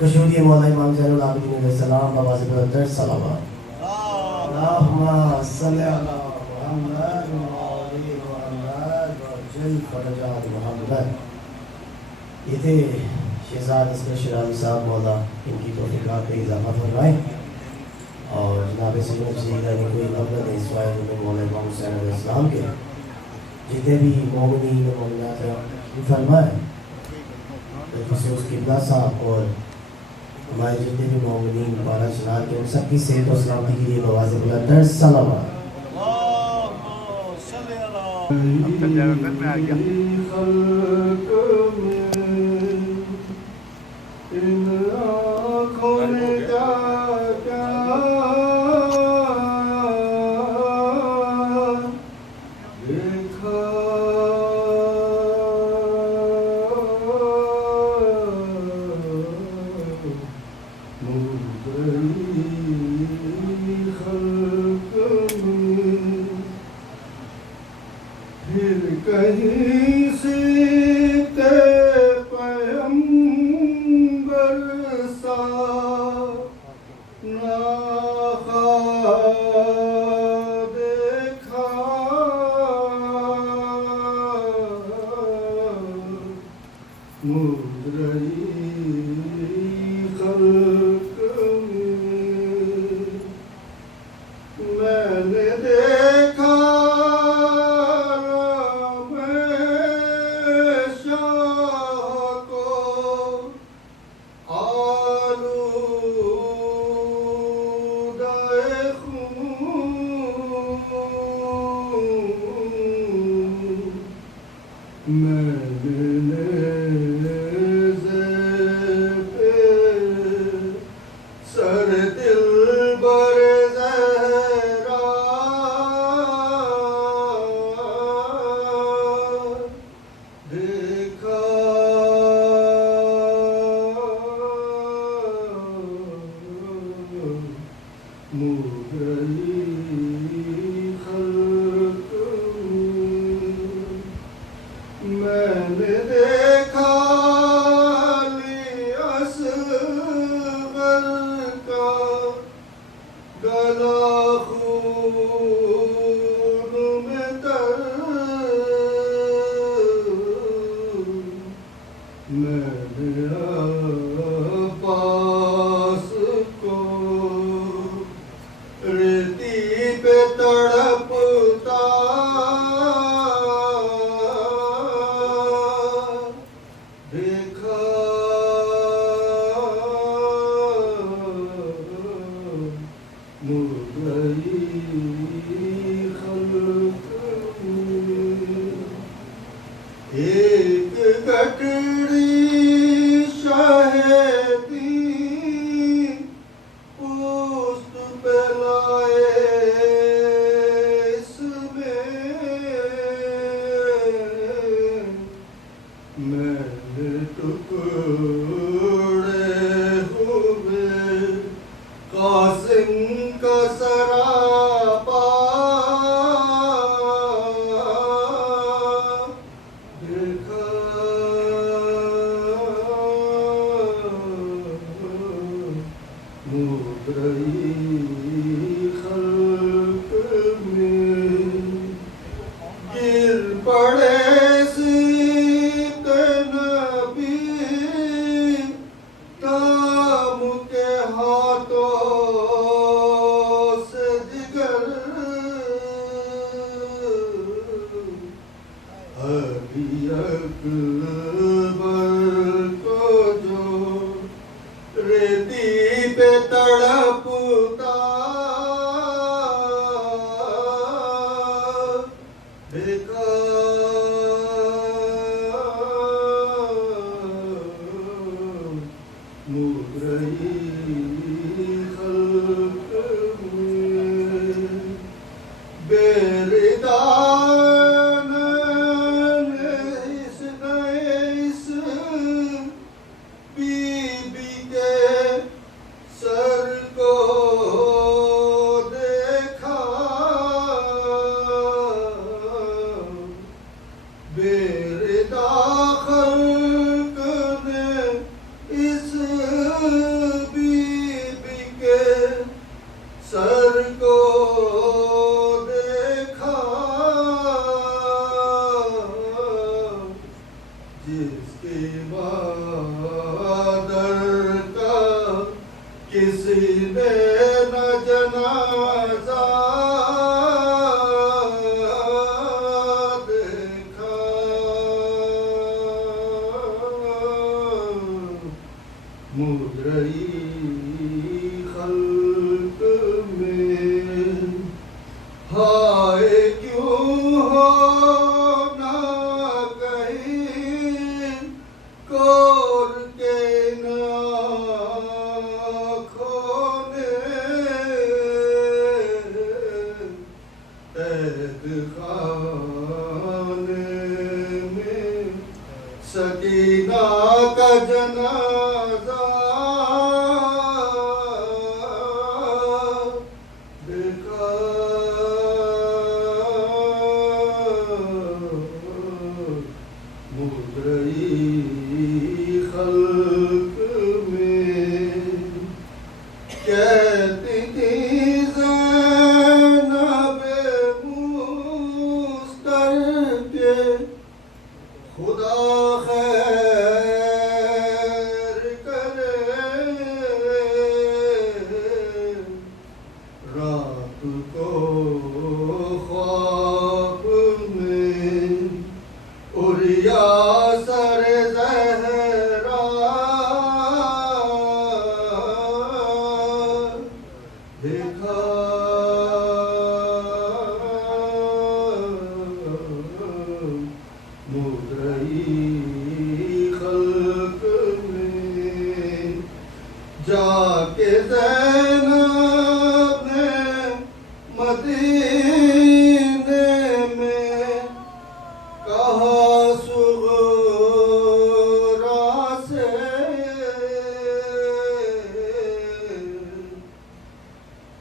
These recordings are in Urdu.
خشودی مولا امام زین العابدین علیہ السلام بابا سے بلندر صلوات اللہم صلی علی محمد وعلی محمد وجل فرجات محمد. یہ تھے شہزاد اسکر شرازی صاحب، مولا ان کی توفیقات پہ اضافہ فرمائے. اور جناب سید سیدہ نے کوئی قبل نہیں سوائے میں مولا امام حسین علیہ السلام کے جتنے بھی مومنین و مومنات ہیں فرمائے. خصوص قبلہ صاحب اور ہمارے جتنے بھی مومنین بارہ چنار کے ان سب کی صحت و سلامتی کے لیے بواز بلندر صلوات. رہی خلق میں ہائے کیوں ہو نہ کہیں کور کے ناخونے عہد خانے میں سکینہ کا جنازہ دیکھا مد رہی خلق میں کہتی تھی زینب مستر کے خدا خیر کرے رات کو خواب میں اڑیا سر زہرا دیکھا مد رہی خلق میں جا کے زینب نے مدینے میں کہا صغرا سے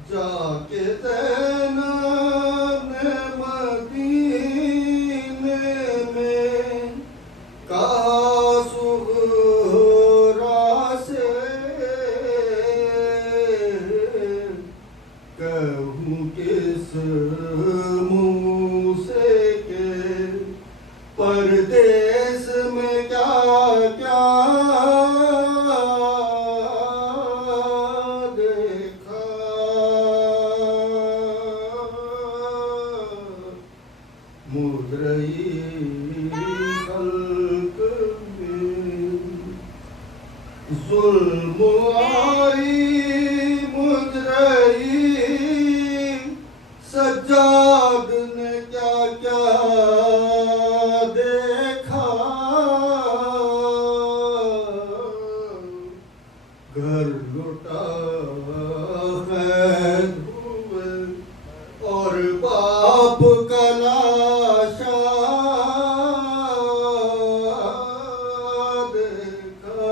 جا کے زینب نے مدینے میں کہا صغرا سے کہوں کس منہ سے کہ پردیس میں کیا کیا دیکھا مد رہی خلق میں ظلم آئی مد رہی سجاد نے کیا کیا دیکھا گھر لٹا قید ہوئے اور باپ کا لاشا دیکھا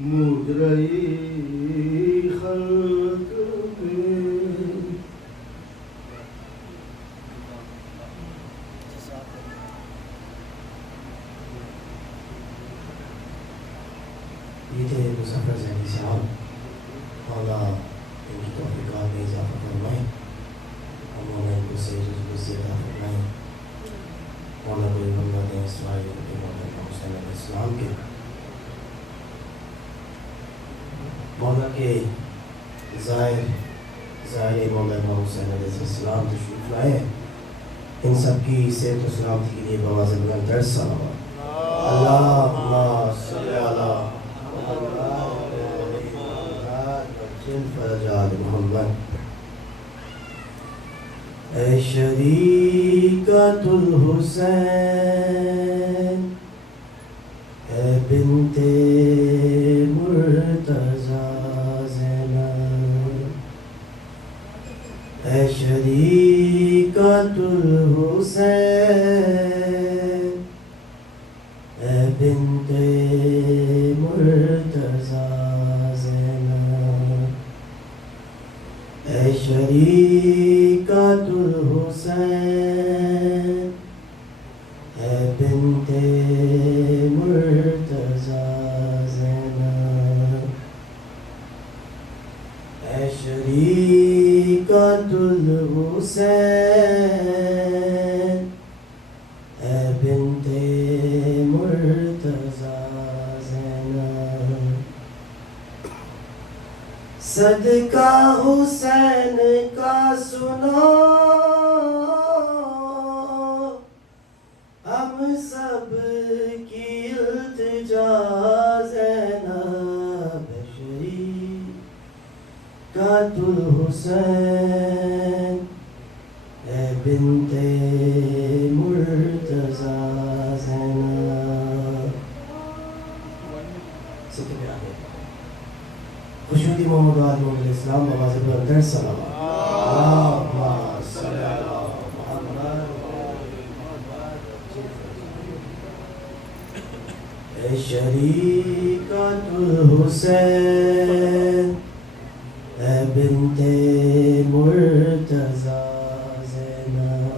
مد رہی خلق میں یہ تھے مسافر ذہنی صاحب مولا ان کی توفیقات میں اضافہ فرمائیں اور مولا ان کو صحیح سے عطا فرمائیں مولا کوئی بندہ دیں اسماعیل کے مولا حسین علیہ السلام کے مولا کے ظاہر مولا امام حسین علیہ السلام تشریف لائے ان سب کی صحت و سلامتی کے لیے بواز بلند در صلوات اللہم صلی علی فرجاد محمد اے شریکۃ الحسین اے بنت مرتضی زینب اے شریکۃ الحسین اے بنت مرتضی اے شریکۃ الحسین اے بنت مرتضی زینب اے شریکۃ الحسین اے بنت مرتضی زینب صدقہ حسین کا سنو ہم سب کی حسین اے بنت مرتضی زینب. سکتے آگے خوشودی محمد وآل محمد اسلام بابا سے بلندر سلام. اللہم صلی علی محمد. اے شریکۃ الحسین اے بنت مرتضی زینب.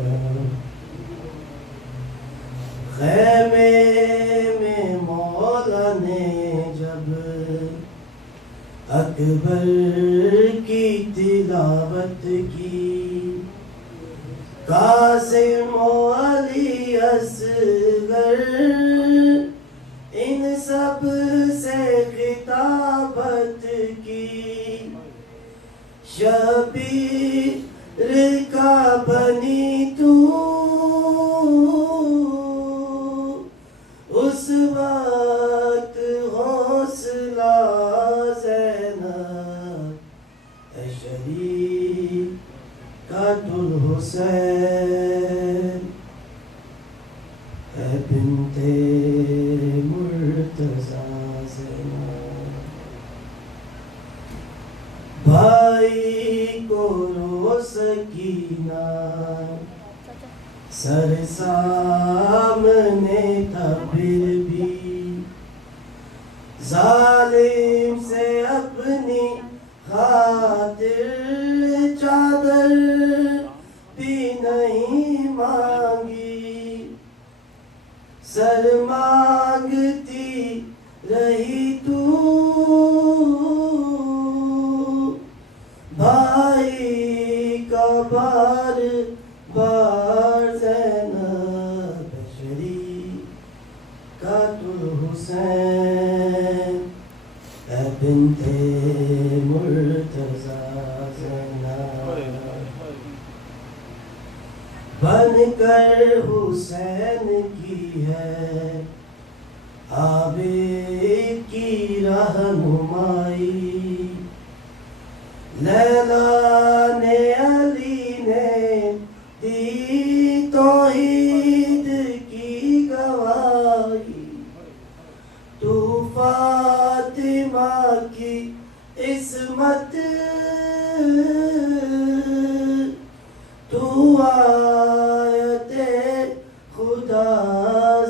خیمے میں مولا نے جب اکبر کی تلاوت کی، قاسم و علی اصغر ان سب سے خطابت کی، شبیر کا بنی تو اس وقت حوصلہ زینب. اے شریکۃ الحسین اے بنت مرتضی زینب. بھائی کو رو سکینہ سر سامنے تھا پھر بھی، ظالم سے اپنی خاطر چادر بھی نہیں مانگی، سر مانگتی رہی تو بھائی کا بار بار زینب. شریکۃ الحسین اے بنت مرتضی زینب. بن کر حسین کی ہے عابد کی رہنمائی، لیلا نے علی نے دی توحید کی گواہی، تو فاطمہ کی عصمت تو آیت خدا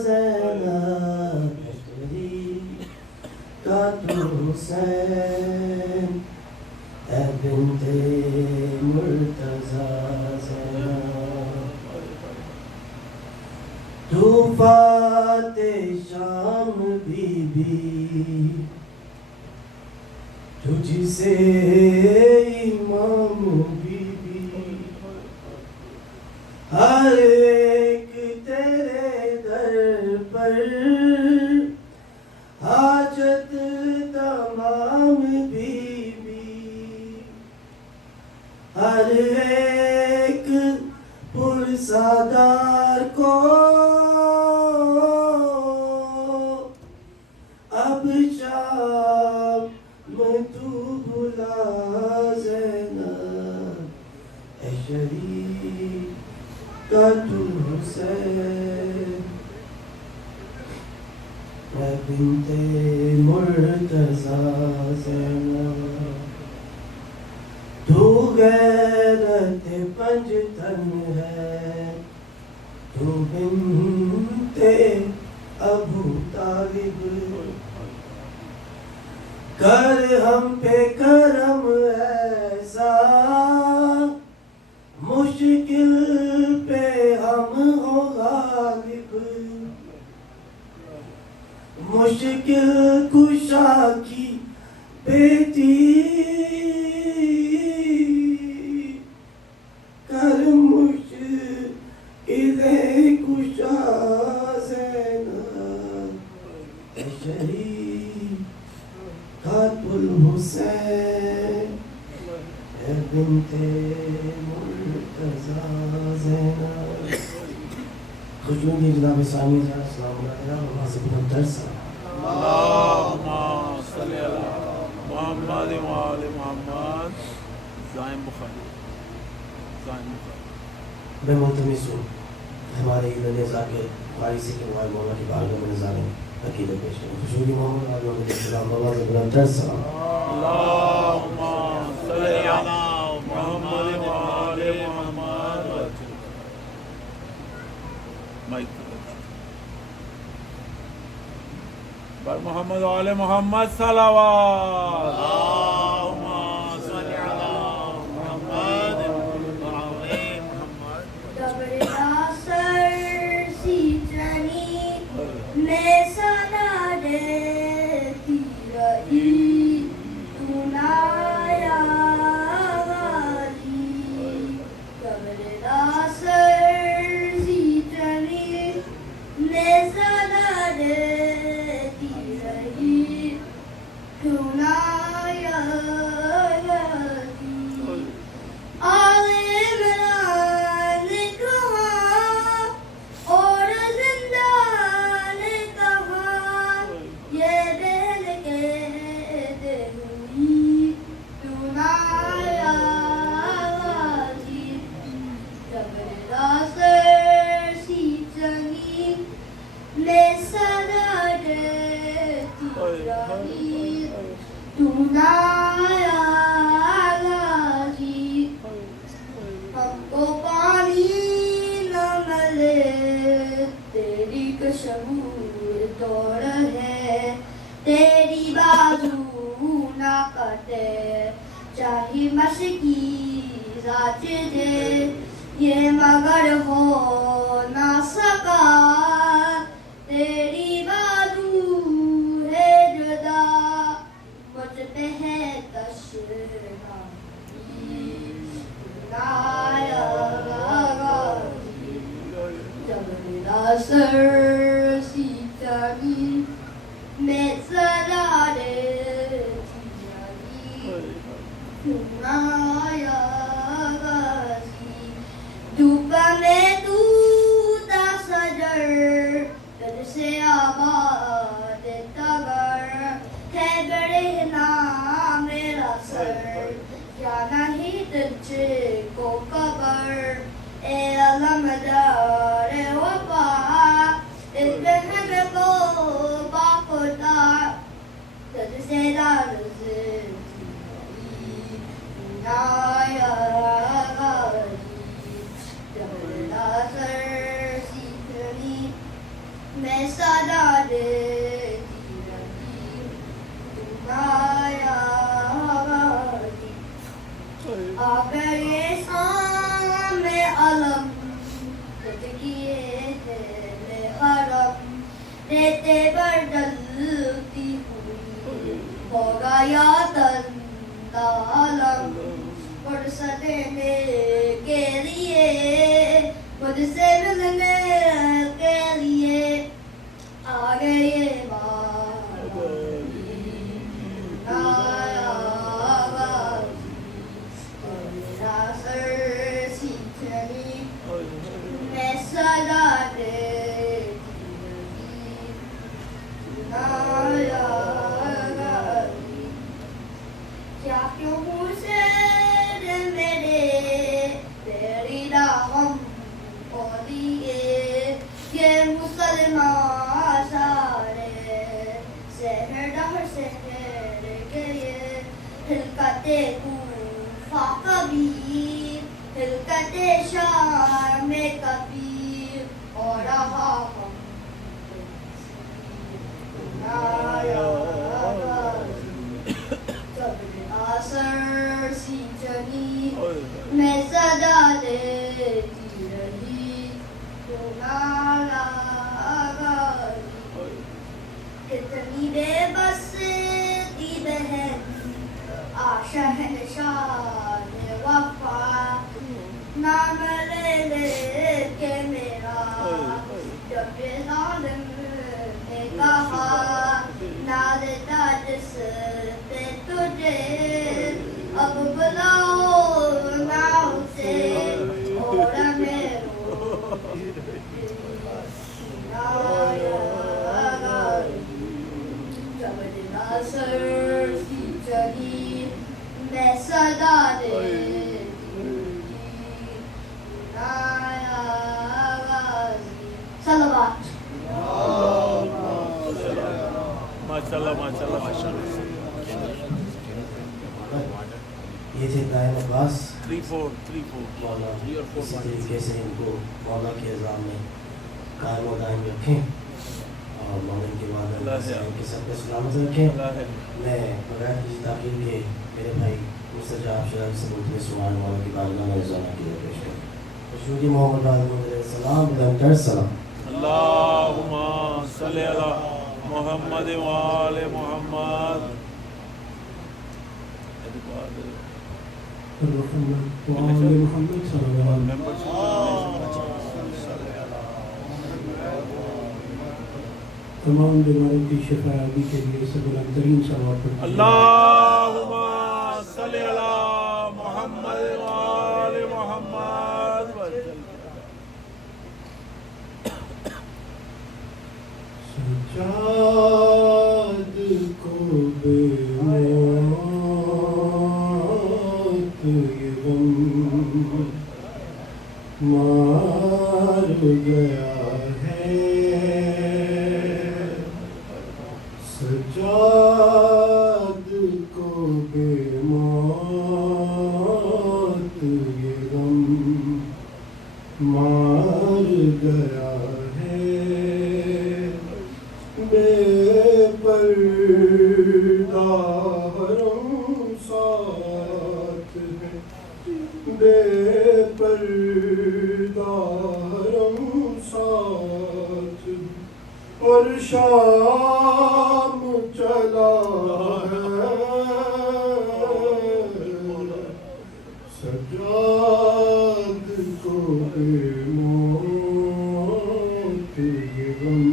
زینب. شریکۃ الحسین اے بنت مرتضی زینب. تو فاتح شام بی بی تجھ سے امام بی بی، ہر ایک تیرے در پر حاجت تمام بی بی، ہر ایک پرسادار کو اب شام تو بلا زینب. اے شریکۃ الحسین اے بنت مرتضی زینب. تو غیرت پنجتن ہے، تو بنت ابو طالب. کر ہم پہ کرم ایسا، مشکل پہ ہم ہو غالب. مشکل کشا کی بیٹی، کر مشکل کشا زینب. اے شریکۃ الحسین اے بنت مرتضی زینب. خوشنودی جناب ثانی جان السلام علیکم وہاں سے بلندر سلام. اللہم صلی علی محمد وآل محمد. دائم بخاری دائم بخاری میں ملتمس ہوں ہمارے ادھر نظا کے قاری سے کہ ہمارے مولا کی بارگاہ میں نظارے عقیدت پیش کریں. خوشبودی محمد علیہ محمد السلام بابا سے بلندر سلام. اللہم صلی علی محمد و آل محمد. مائک بر محمد و آل محمد صلوات. اللہم صلی علی محمد و آل محمد. میں سنا دیتی رہی تو نایا غازی قبر ناصر سی چنی میں سنا دیتی رہی تو نایا غازی آل عمران نے کہا اور زندہ نے کہا یہ بہن کہتے ہوئی تو نایا غازی قبر ناصر سی چنی میں سنا دیتی رہی تو نایا غازی ہم کو پانی نہ ملے تیری کشمور دور ہے تیری بازو نہ کٹے چاہے مشکی ذات دے یہ مگر ہو نہ سکا تیری بازو ہے جدا مجھ پہ ہے تشنا نایا غازی جبل ناصر سی چنی میں سنا دیتی رہی نایا غازی دھوپ میں ٹوٹا سجر تجھ سے آباد تگر ہے گڑھنا میرا سر کیا نہیں تجھ کو قبر اے علمدار وفا اس بہن کو باخدا تجھ سے دارزی نایا غازی جبل ناصر سی چنی میں سنا دیتی رہی تو نایا غازی آ گئے سامنے علم تجھ کیے ہے میں حرم ریتے پر ڈلتی ہوئی ہو گیا تندہ علم فرصت دینے کے لیے مجھ سے ملنے کے لیے آ گئے نایا غازی ناصر سی چنی میں سنا دیتی رہی نایا غازی کیا کیوں حسین میرے تیری راہم کو دیے یہ مسلمان سارے شہر ڈہر شہر گئے ہلکت کوفہ کبیر ہلکت شام کبیر اور رہا ہم نایا غازی قبر ناصر سی چنی میں سنا دیتی رہی تو نایا غازی کتنی بے بس تھی بہن شہنشاہ وفا نام لے کے میرا جب ظالم نے کہا نالتا جس پہ تجھے اب بلاؤ نہ اسے اور میرو نایا غازی جبل ناصر سی چنی میں سنا دیتی 4 3 4 مولا 3 or 4 اسی points. طریقے سے ان کو مولا کے عذاب میں قائم و دائم رکھیں اور مولا کے بعد کے سب کو سلامت رکھیں. میں بغیر کسی تاخیر کے میرے بھائی مستجاب شرح سے ملتوی سوال مولا کی بارگاہ میں رضوانہ کی پیش کریں. رسول محمد علیہ السلام بلندر سلام. اللہم صلی علی محمد وآل محمد. تمام بیماروں کی شفایابی کے لیے سب بلند ترین ثواب پر اللہم صلی علی محمد وآل محمد. سجاد کو بے موت یہ غم مار گیا ہے. سجاد کو بے موت یہ غم مار گیا ہے. بے پردہ حرم ساتھ ہے. بے پردہ حرم ساتھ اور شام چلا ہے. سجاد کو بے موت یہ غم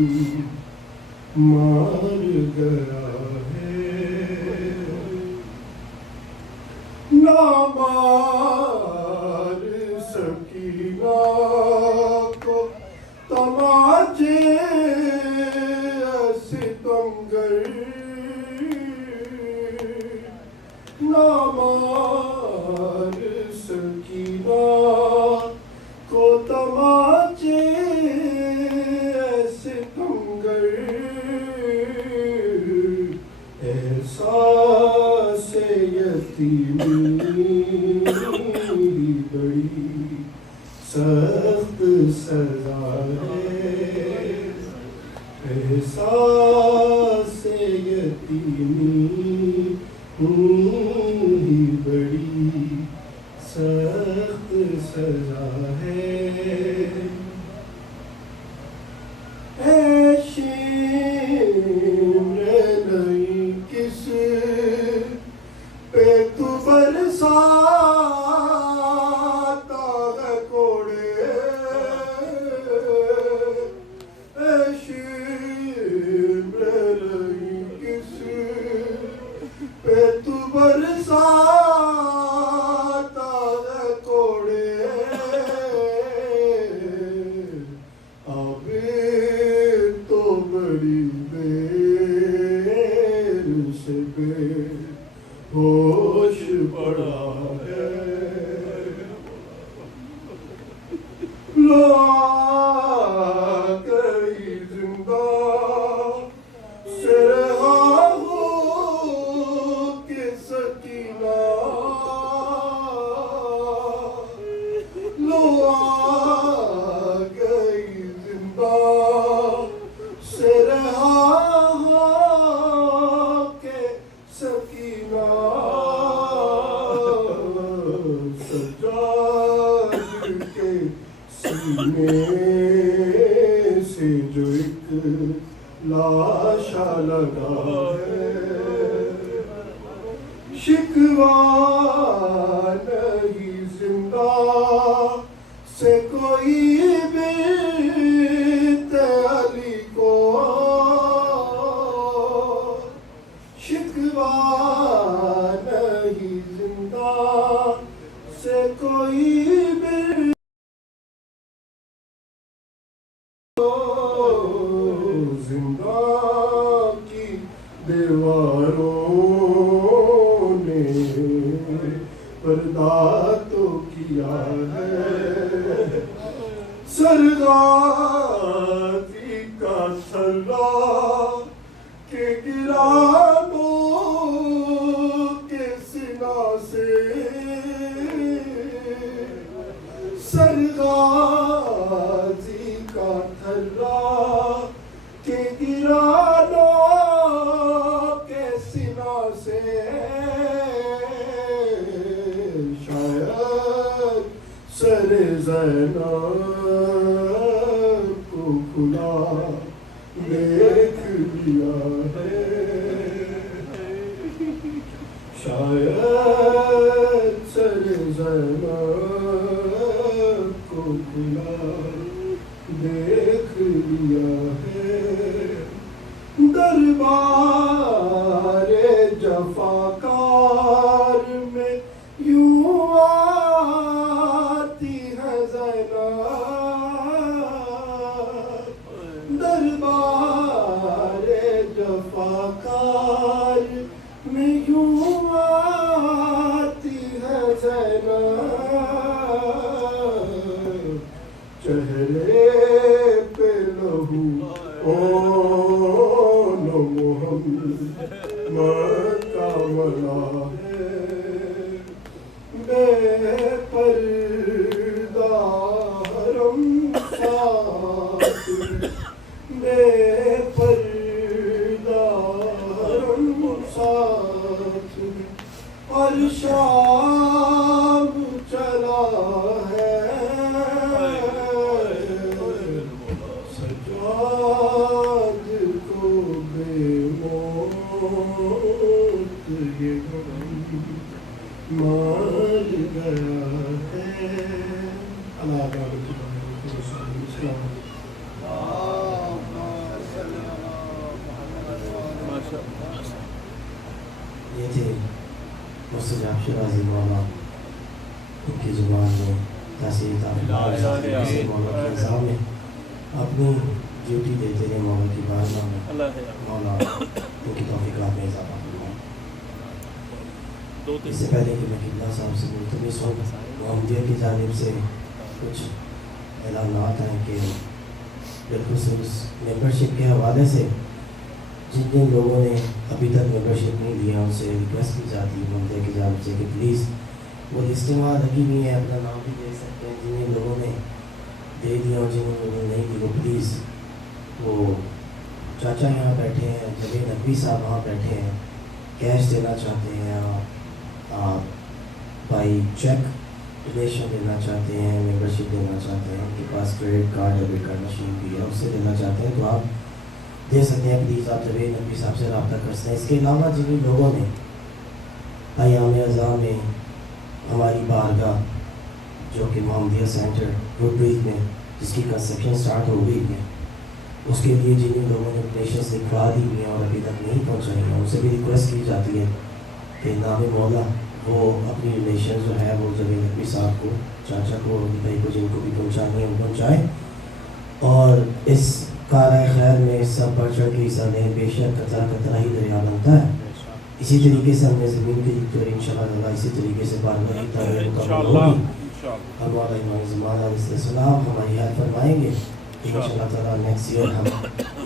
مار گیا ہے. نامار سکینہ کو تماچے ستمگر. نامار سکینہ کو تماچے ستمگر. احساس یتیمی بڑی سخت سزا ہے. احساس یتیمی بڑی سخت سزا ہے. کس پہ تو برساتا ہے کوڑے. کس پہ تو برساتا ہے کوڑے. ابھی تو بڑی دیر سے بے ہوش پڑا ہے. لو آ گئی زندہ سے رہا ہوں کہ سکینہ. لو آ گئی زندہ سے رہا ہوں کہ سکینہ. سجاد کے سینے سے جو ایک لاشا لگا ہے. شکوہ نہیں زندہ سے کوئی بیت علی کو. شکوہ نہیں زندہ سے کوئی بیت زندہ کی دیواروں نے پردہ تو کیا ہے. سرغازی کا تھلا کہ گرانوں کے سنا سے. غازی کا تھرا کہ گرانوں کے سنا سے شاید سر زینب کو کھلا دیکھ لیا ہے شاید سر زینب کو کھلا دیکھ لیا ہے دربار جفاکار میں یوں آتی ہے زینب دربار جفاکار میں یوں آتی ہے زینب چہرے پہ لہو محمد کا ملا ہے بے پردہ حرم ساتھ بے پردہ حرم ساتھ اور شام چلا ہے سجاد کو بے موت یہ غم مار گیا ہے اللہ یہ تھے مستجاب شرازی مولا، ان کی زبان میں تاثیر مولا کے نظام میں اپنی ڈیوٹی دیتے رہے مولا کی بارگاہ میں، مولا ان کی توفیقات میں اضافہ فرمائے۔ اس سے پہلے کہ میں قبلہ صاحب سے ملتمس ہوں، محمدیہ کی جانب سے کچھ اعلانات ہیں کہ بالخصوص ممبرشپ کے حوالے سے جن جن لوگوں نے ابھی تک ممبرشپ نہیں لیا ان سے ریکویسٹ کی جاتی ہے محمدیہ کی جانب سے کہ پلیز وہ لسٹ وہاں لگی ہوئی ہے، اپنا نام بھی دے سکتے ہیں، جن لوگوں نے دے دیا اور جن لوگوں نے نہیں دی وہ پلیز، وہ چاچا یہاں بیٹھے ہیں، جبیر نقوی صاحب وہاں بیٹھے ہیں، کیش دینا چاہتے ہیں آپ بائی چیک ڈونیشن دینا چاہتے ہیں، ممبرشپ دینا چاہتے ہیں، ان کے پاس credit card debit card machine بھی ہے، اس سے دینا چاہتے ہیں تو آپ دے سکتے ہیں، پلیز آپ جبیر نقوی صاحب سے رابطہ کر سکتے ہیں۔ اس کے علاوہ جن لوگوں نے ایام اعزاء میں ہماری بارگاہ جو کہ محمدیہ سینٹر وڈ برج میں جس کی کنسٹرکشن سٹارٹ ہو گئی ہے، اس کے لیے جن لوگوں نے اپلیکیشنز لکھوا دی ہیں اور ابھی تک نہیں پہنچائی ہیں ان سے بھی ریکویسٹ کی جاتی ہے کہ نام مولا وہ اپنی ریلیشن جو ہے وہ جبیر نقوی صاحب کو، چاچا کو، بھائی کو، جن کو بھی پہنچانی ہے وہ پہنچائیں اور اس کارۂ خیر میں سب بڑھ چڑھ کے حصہ لیں۔ بے شک قطرہ قطرہ ہی دریا بنتا ہے، اسی طریقے سے ہم نے زمین کی لکھ انشاءاللہ اسی طریقے سے بارگاہ کی تعمیر مکمل ہوگی۔ ہمارا امام زمان علیہ السلام ہماری ہیلپ فرمائیں گے انشاءاللہ تعالیٰ نیکسٹ ایئر ہم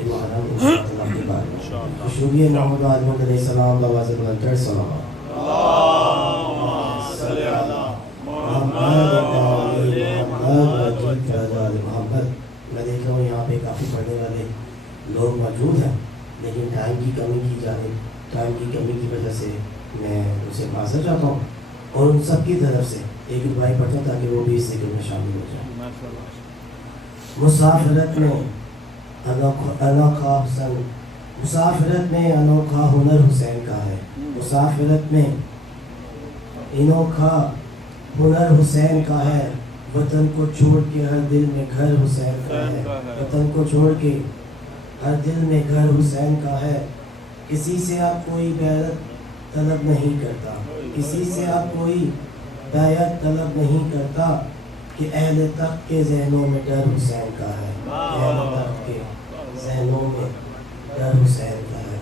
محرم انشاءاللہ کے بارے میں خوشنودی محمد علیہ السلام بواز بلندر صلوات محمد۔ میں دیکھ رہا ہوں یہاں پہ کافی پڑھنے والے لوگ موجود ہیں لیکن ٹائم کی کمی کی وجہ سے میں اسے معذرت چاہتا ہوں اور ان سب کی طرف سے ایک دعائی پڑھتا ہوں تاکہ وہ بھی اس ذکر میں شامل ہو جائیں۔ مسافرت میں انوکھا ہنر حسین کا ہے، مسافرت میں انوکھا ہنر حسین کا ہے، وطن کو چھوڑ کے ہر دل میں گھر حسین کا ہے، وطن کو چھوڑ کے ہر دل میں گھر حسین کا ہے۔ کسی سے آپ کوئی بیعت طلب نہیں کرتا، کسی سے آپ کوئی بیعت طلب نہیں کرتا کہ اہل تخت کے ذہنوں میں ڈر حسین کا ہے، اہل تخت کے ذہنوں میں ڈر حسین کا ہے۔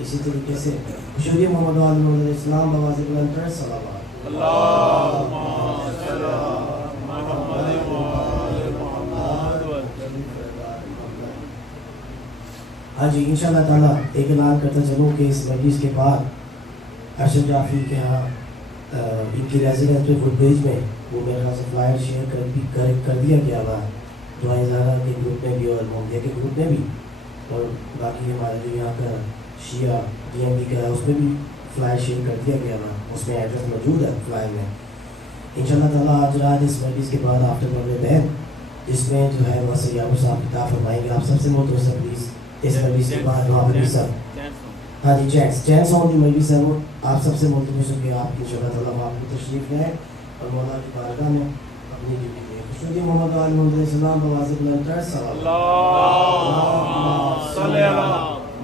اسی طریقے سے خوشوری محمد علیہ السلام بواز بلندر صلوات ہاں جی انشاءاللہ تعالیٰ ایک اعلان کرتا چلوں کہ اس مجلس کے بعد ارشد جعفری کے ہاں ان کی ریزیڈنس پہ فٹ پیج میں وہ میرے خیال سے فلائر شیئر کر دیا گیا ہوا دعائیں زارہ کے گروپ میں بھی اور محمدیہ کے گروپ میں بھی، اور باقی ہمارے جو یہاں کا شیعہ ڈی ایم پی کا ہے اس میں بھی فلائر شیئر کر دیا گیا ہوا، اس میں ایڈریس موجود ہے فلائر میں. انشاءاللہ تعالیٰ آج رات اس مجلس کے بعد آفٹر پروگرام بہن جس میں جو ہے وہاں سے یعقوب صاحب کتاب فرمائیں گے. آپ سب سے بہت دوست پلیز اس مجلس کے بعد وہاں پر بھی سب ہاں جی چینس ہوں کی مجلس ہے وہ آپ سب سے ملتمس ہوں کہ آپ کی انشاءاللہ تعالیٰ وہاں پر تشریف لیں اور مولا کی بارگاہ میں اپنی ڈیوٹی دیں. خوشنودی محمد علیہ علیہ السلام بواز بلند صلی اللہم صلی علی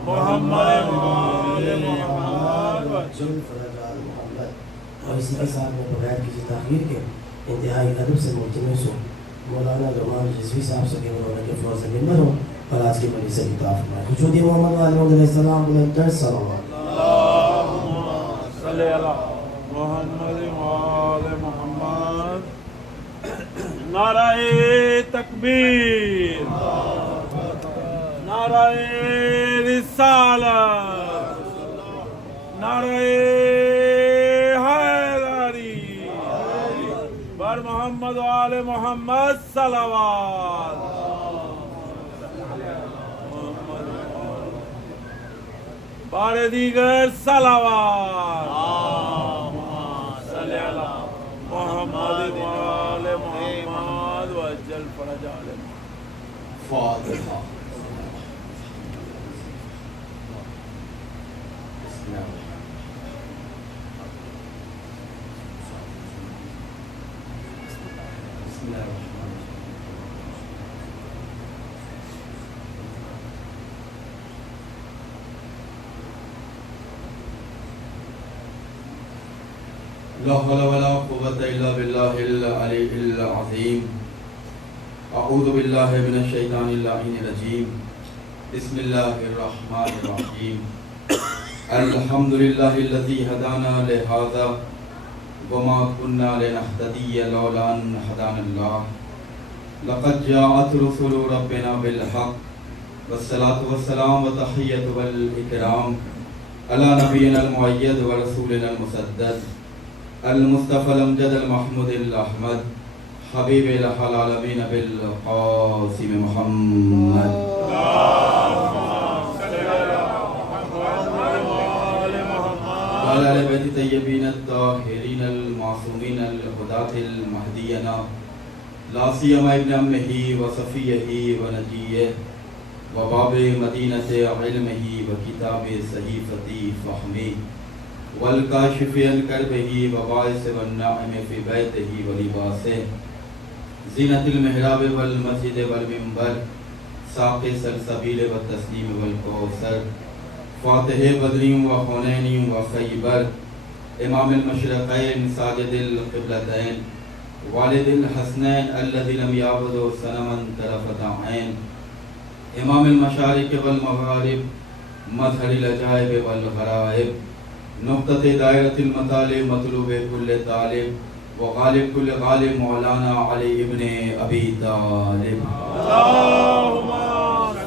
محمد وآل محمد وجل فرجال محمد. اور اسی کے ساتھ میں بغیر کسی تاخیر کے انتہائی ادب سے ملتمس ہوں مولانا نعمان رضوی صاحب سے کہ انہوں نے کہ فروز ممبر ہوں اور آج کی مجلس سے خطاب فرمائیں. خوشنودی محمد علیہ السلام بلند صلوات. اللہم صلی علی محمد وآل محمد. نعرہ تکبیر، نعرہ رسالت، نعرہ حیدری، بر محمد و آل محمد صلوات. بار دیگر صلوات. صلی علی محمد و آل محمد وجل فرجال فاتحہ. لا حول ولا قوة إلا بالله العلي العظيم. أعوذ بالله من الشيطان اللعين الرجيم. بسم الله الرحمن الرحيم. الحمد لله الذي هدانا لهذا وما كنا لنهتدي لولا أن هدانا الله. لقد جاءت رسل ربنا بالحق والصلاة والسلام والتحية والإكرام على نبينا المؤيد ورسولنا المسدد المصطفى الامجد المحمود الاحمد حبیب العالمین بالقاسم محمد. وعلى آل بیت الطیبین الطاہرین المعصومین الہداة المہدیین لا سیما ابن امہ وصفیہ ونجیہ وباب مدینۃ علمہ وکتاب صحیفۃ فہمہ والکاشف عن کربہ وباعث والناعم فی بیتہ ولباسہ زینۃ المحراب والمسجد والمنبر ساق سلسبیل والتسلیم والکوثر فاتح بدری و حنین و خیبر امام المشرقین ساجد القبلتین والد الحسنین الذی لم یعبد صنما طرفۃ عین امام المشارق والمغارب مظہر العجائب والغرائب نقطۃ دائرۃ المطالب مطلوب کل طالب وغالب کل غالب مولانا علی ابن ابی طالب. اللہم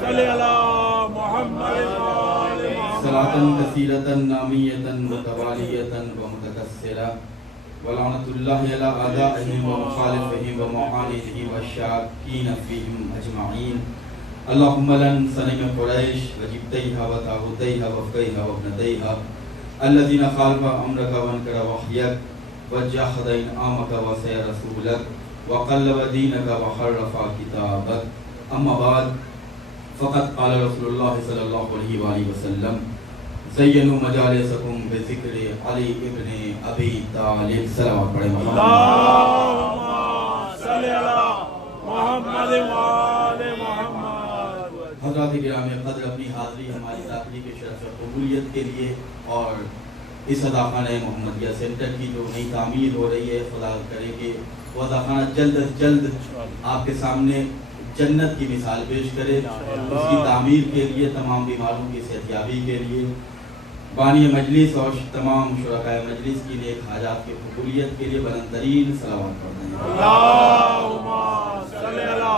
صلی علی محمد صلاة کثیرة نامیة متوالیة ومتکثرة ولعنۃ اللہ علی اعدائهم ومخالفهم ومعاندهم والشاکین فیہم اجمعین. اللہم لن صنم قریش وجبتیها وطاغوتیها وفقیها وابنتیها الذين خالف امرك وانكر وحيك وجاهد انعامك وسير رسولك وقلب دينك وحرف كتابك. اما بعد فقد قال رسول الله صلى الله عليه واله وسلم زينوا مجالسكم بذكر علي ابن ابي طالب. صلوات پڑھیں. اللہم صلی علی محمد وآل محمد. حضرات کرام قدر، اپنی حاضری ہماری داخلی کے شرف قبولیت کے لیے اور اس اداخانہ محمدیہ سینٹر کی جو نئی تعمیر ہو رہی ہے، خدا کرے کہ وہ اداخانہ جلد از جلد آپ کے سامنے جنت کی مثال پیش کرے. اس کی تعمیر کے لیے، تمام بیماروں کی صحتیابی کے لیے، بانی مجلس اور تمام شرکائے مجلس کی نیک حاجات کی قبولیت کے لیے بلند ترین صلوات پڑھتے ہیں. اللہم صلی علی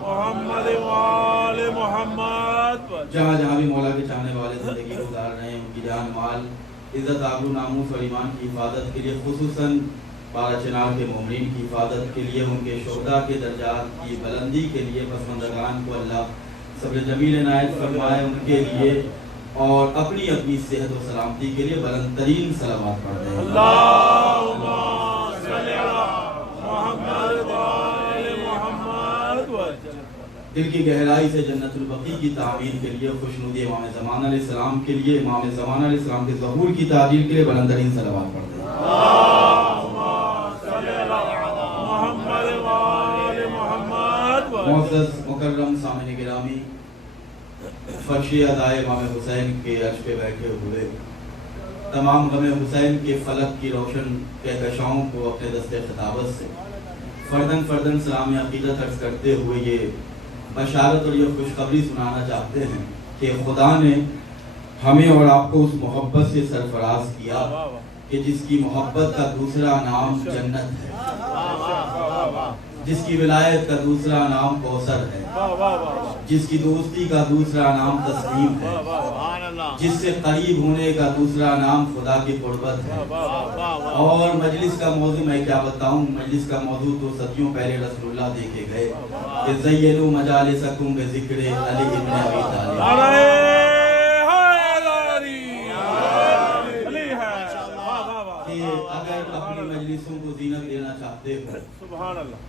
محمد وآل محمد. جہاں جہاں بھی مولا کے چاہنے والے زندگی گزار رہے ہیں، ان کی جان مال عزت آبرو ناموس اور ایمان کی حفاظت کے لیے، خصوصاً بارہ چنار کے مومنین کی حفاظت کے لیے، ان کے شہداء کے درجات کی بلندی کے لیے پسماندگان کو اللہ صبر جمیل عنایت فرمائے، ان کے لیے اور اپنی اپنی صحت و سلامتی کے لیے بلند ترین صلوات پڑھتے ہیں۔ اللہم صلی علی محمد و آل محمد وسلم۔ دل کی گہرائی سے جنت البقیع کی تعمیر کے لیے، خوشنودی امام زمان علیہ السلام کے لیے، امام زمان علیہ السلام کے ظہور کی تعجیل کے لیے بلند ترین صلوات پڑھتے ہیں۔ اللہم صلی علی محمد و آل محمد وسلم۔ معزز مکرم سامعین گرامی، فرشی ادائے امام حسین کے عرش پہ بیٹھے ہوئے تمام غم حسین کے فلک کی روشن کہکشاؤں کو اپنے دستے خطابت سے فردن فردن سلام عقیدت عرض کرتے ہوئے یہ بشارت اور یہ خوشخبری سنانا چاہتے ہیں کہ خدا نے ہمیں اور آپ کو اس محبت سے سرفراز کیا کہ جس کی محبت کا دوسرا نام جنت ہے، جس کی ولایت کا دوسرا نام کوثر ہے، جس کی دوستی کا دوسرا نام تسلیم ہے، جس سے قریب ہونے کا دوسرا نام خدا کی قربت ہے۔ اور مجلس کا موضوع میں کیا بتاؤں، مجلس کا موضوع تو صدیوں پہلے رسول اللہ دیکھے گئے کہ زینوا مجالسکم بذکر علی ابن ابی طالب۔ اگر اپنی مجلسوں کو زینت دینا چاہتے ہو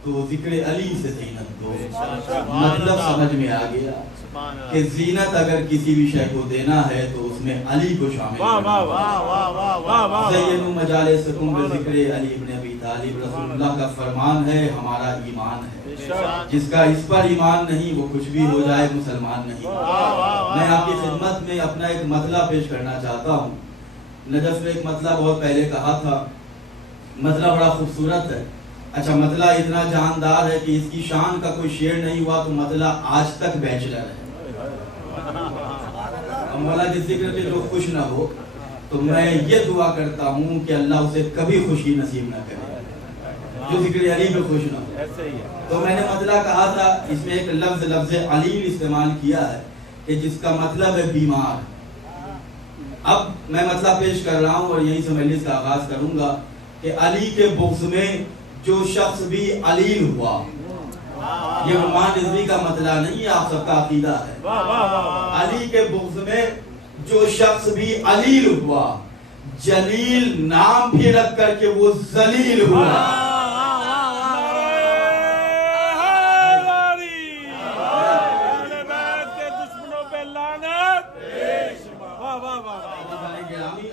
تو ذکر علی سے زینت دو۔ مطلب سمجھ میں آ گیا کہ زینت اگر کسی بھی شے کو دینا ہے تو اس میں علی کو شامل کرنا۔ زینوا مجالسکم بذکر علی ابن ابی طالب رسول اللہ کا فرمان ہے، ہمارا ایمان ہے۔ جس کا اس پر ایمان نہیں وہ کچھ بھی ہو جائے مسلمان نہیں۔ میں آپ کی خدمت میں اپنا ایک مطلب پیش کرنا چاہتا ہوں۔ نجف میں ایک مطلب بہت پہلے کہا تھا، مطلب بڑا خوبصورت ہے۔ اچھا مطلب اتنا جاندار ہے کہ اس کی شان کا کوئی شعر نہیں ہوا تو مطلب آج تک بیچلر ہے۔ مولا کے ذکر پہ جو خوش نہ ہو تو میں یہ دعا کرتا ہوں کہ اللہ اسے کبھی خوشی نصیب نہ کرے، جو ذکر علی پہ خوش نہ ہو۔ تو میں نے مطلب کہا تھا، اس میں ایک لفظ علیم استعمال کیا ہے کہ جس کا مطلب ہے بیمار۔ اب میں مطلب پیش کر رہا ہوں اور یہیں سے مجلس کا آغاز کروں گا کہ علی کے بغض میں جو شخص بھی علیل ہوا، یہ عمان رضوی کا مطلب نہیں ہے، آپ سب کا عقیدہ ہے۔ علی کے بغض میں جو شخص بھی علیل ہوا، جلیل نام بھی رکھ کر کے وہ ذلیل ہوا۔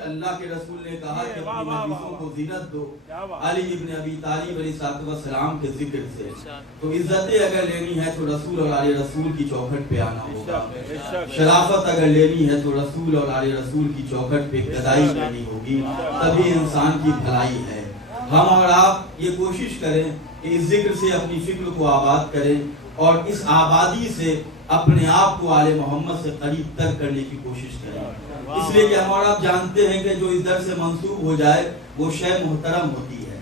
اللہ کے رسول نے کہا کہ اپنی مجلسوں کو زینت دو علی ابن ابی طالب علیہ السلام کے ذکر سے۔ تو عزتیں اگر لینی ہے تو رسول اور آل رسول کی چوکھٹ پہ آنا ہوگا، شرافت اگر لینی ہے تو رسول اور آل رسول کی چوکھٹ پہ گدائی کرنی ہوگی، تبھی انسان کی بھلائی ہے۔ ہم اور آپ یہ کوشش کریں کہ اس ذکر سے اپنی فکر کو آباد کریں اور اس آبادی سے اپنے آپ کو آل محمد سے قریب تر کرنے کی کوشش کریں، اس لیے کہ ہم اور آپ جانتے ہیں کہ جو اس در سے منسوب ہو جائے وہ شے محترم ہوتی ہے۔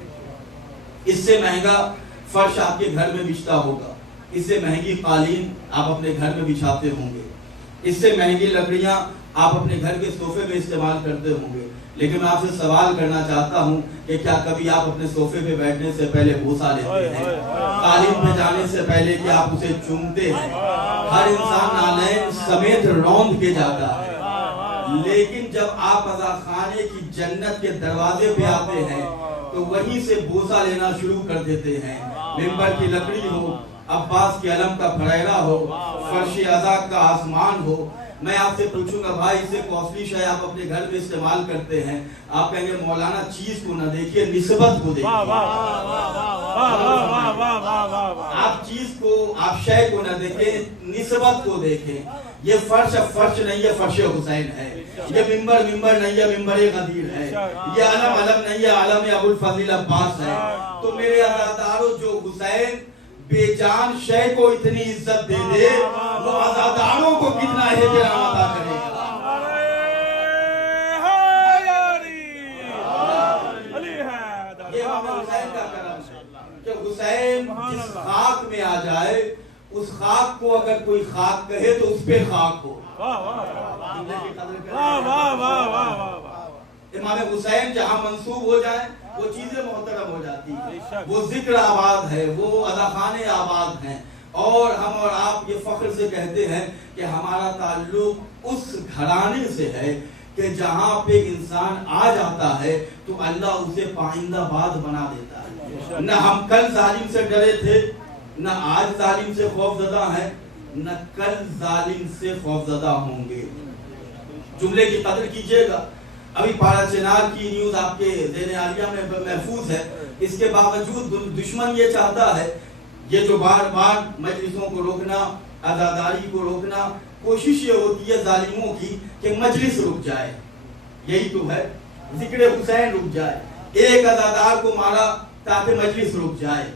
اس سے مہنگا فرش آپ کے گھر میں بچھتا ہوگا، اس سے مہنگی قالین آپ اپنے گھر میں بچھاتے ہوں گے، اس سے مہنگی لکڑیاں آپ اپنے گھر کے صوفے میں استعمال کرتے ہوں گے، لیکن میں آپ سے سوال کرنا چاہتا ہوں کہ کیا کبھی آپ اپنے صوفے پہ بیٹھنے سے پہلے بوسہ لیتے ہیں؟ قالین پہ جانے سے پہلے کہ آپ اسے چومتے ہیں؟ ہر انسان نالین سمیت روند کے جاتا ہے، لیکن جب آپ عزا خانے کی جنت کے دروازے پہ آتے ہیں تو وہیں سے بوسہ لینا شروع کر دیتے ہیں۔ ممبر کی لکڑی ہو، عباس کے علم کا پھریرا ہو، فرش عزا کا آسمان ہو، میں آپ سے پوچھوں گا بھائی اس سے کوسٹلی شے آپ اپنے گھر میں استعمال کرتے ہیں، آپ کہیں گے مولانا چیز کو نہ دیکھیے نسبت کو دیکھیے۔ آپ چیز کو، آپ شے کو نہ دیکھیں، نسبت کو دیکھیں۔ یہ فرش نہیں ہے، فرش حسین ہے۔ یہ ممبر نہیں ہے، ممبر غدیر ہے۔ یہ علم نہیں ہے، علم ابو الفضل عباس ہے۔ تو میرے عزاداروں، جو حسین بے جان شے کو اتنی عزت دے دے، وہ عزاداروں کو کتنا احترام عطا کرے گا۔ یہ حسین کا کرم ہے کہ حسین جس خاک میں آ جائے، اس خاک کو اگر کوئی خاک کہے تو اس پہ خاک ہو۔ امام حسین جہاں منصوب ہو جائیں وہ چیزیں محترم ہو جاتی ہیں، وہ ذکر آباد ہے، وہ اذاخانے آباد ہیں، اور ہم اور آپ یہ فخر سے کہتے ہیں کہ ہمارا تعلق اس گھرانے سے ہے کہ جہاں پہ انسان آ جاتا ہے تو اللہ اسے پائندہ باد بنا دیتا ہے۔ نہ ہم کل ظالم سے ڈرے تھے، نہ آج ظالم سے خوف زدہ ہیں، نہ کل ظالم سے خوف زدہ ہوں گے۔ جملے کی قدر کیجئے گا، ابھی پارا چنار کی نیوز آپ کے ذہن عالیہ میں محفوظ ہے، اس کے باوجود دشمن یہ چاہتا ہے، یہ جو بار بار مجلسوں کو روکنا، عزاداری کو روکنا، کوشش یہ ہوتی ہے ظالموں کی کہ مجلس رک جائے، یہی تو ہے، ذکر حسین رک جائے، ایک عزادار کو مارا تاکہ مجلس رک جائے،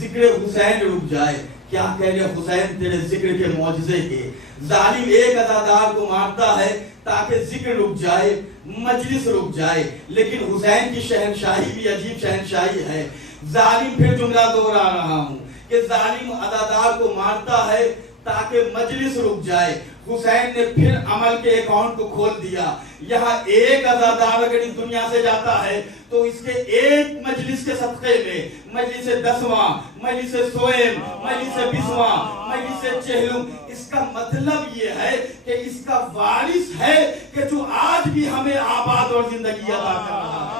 ذکر حسین رک جائے، کیا کہنے حسین تیرے ذکر کے معجزے کے۔ ظالم ایک عزادار کو مارتا ہے تاکہ ذکر رک جائے، مجلس رک جائے، لیکن حسین کی شہنشاہی بھی عجیب شہنشاہی ہے۔ ظالم پھر جملہ دوہرا رہا ہوں کہ ظالم عزادار کو مارتا ہے تاکہ مجلس رک جائے، حسین نے پھر عمل کے اکاؤنٹ کو کھول دیا۔ یہاں ایک عزادار اگر اس دنیا سے جاتا ہے تو اس کے ایک مجلس کے صدقے میں، مجلس 10واں، مجلس سویم، مجلس 20واں، مجلس چہلم، اس کا مطلب یہ ہے کہ اس کا وارث ہے کہ جو آج بھی ہمیں آباد اور زندگی عطا کر رہا ہے۔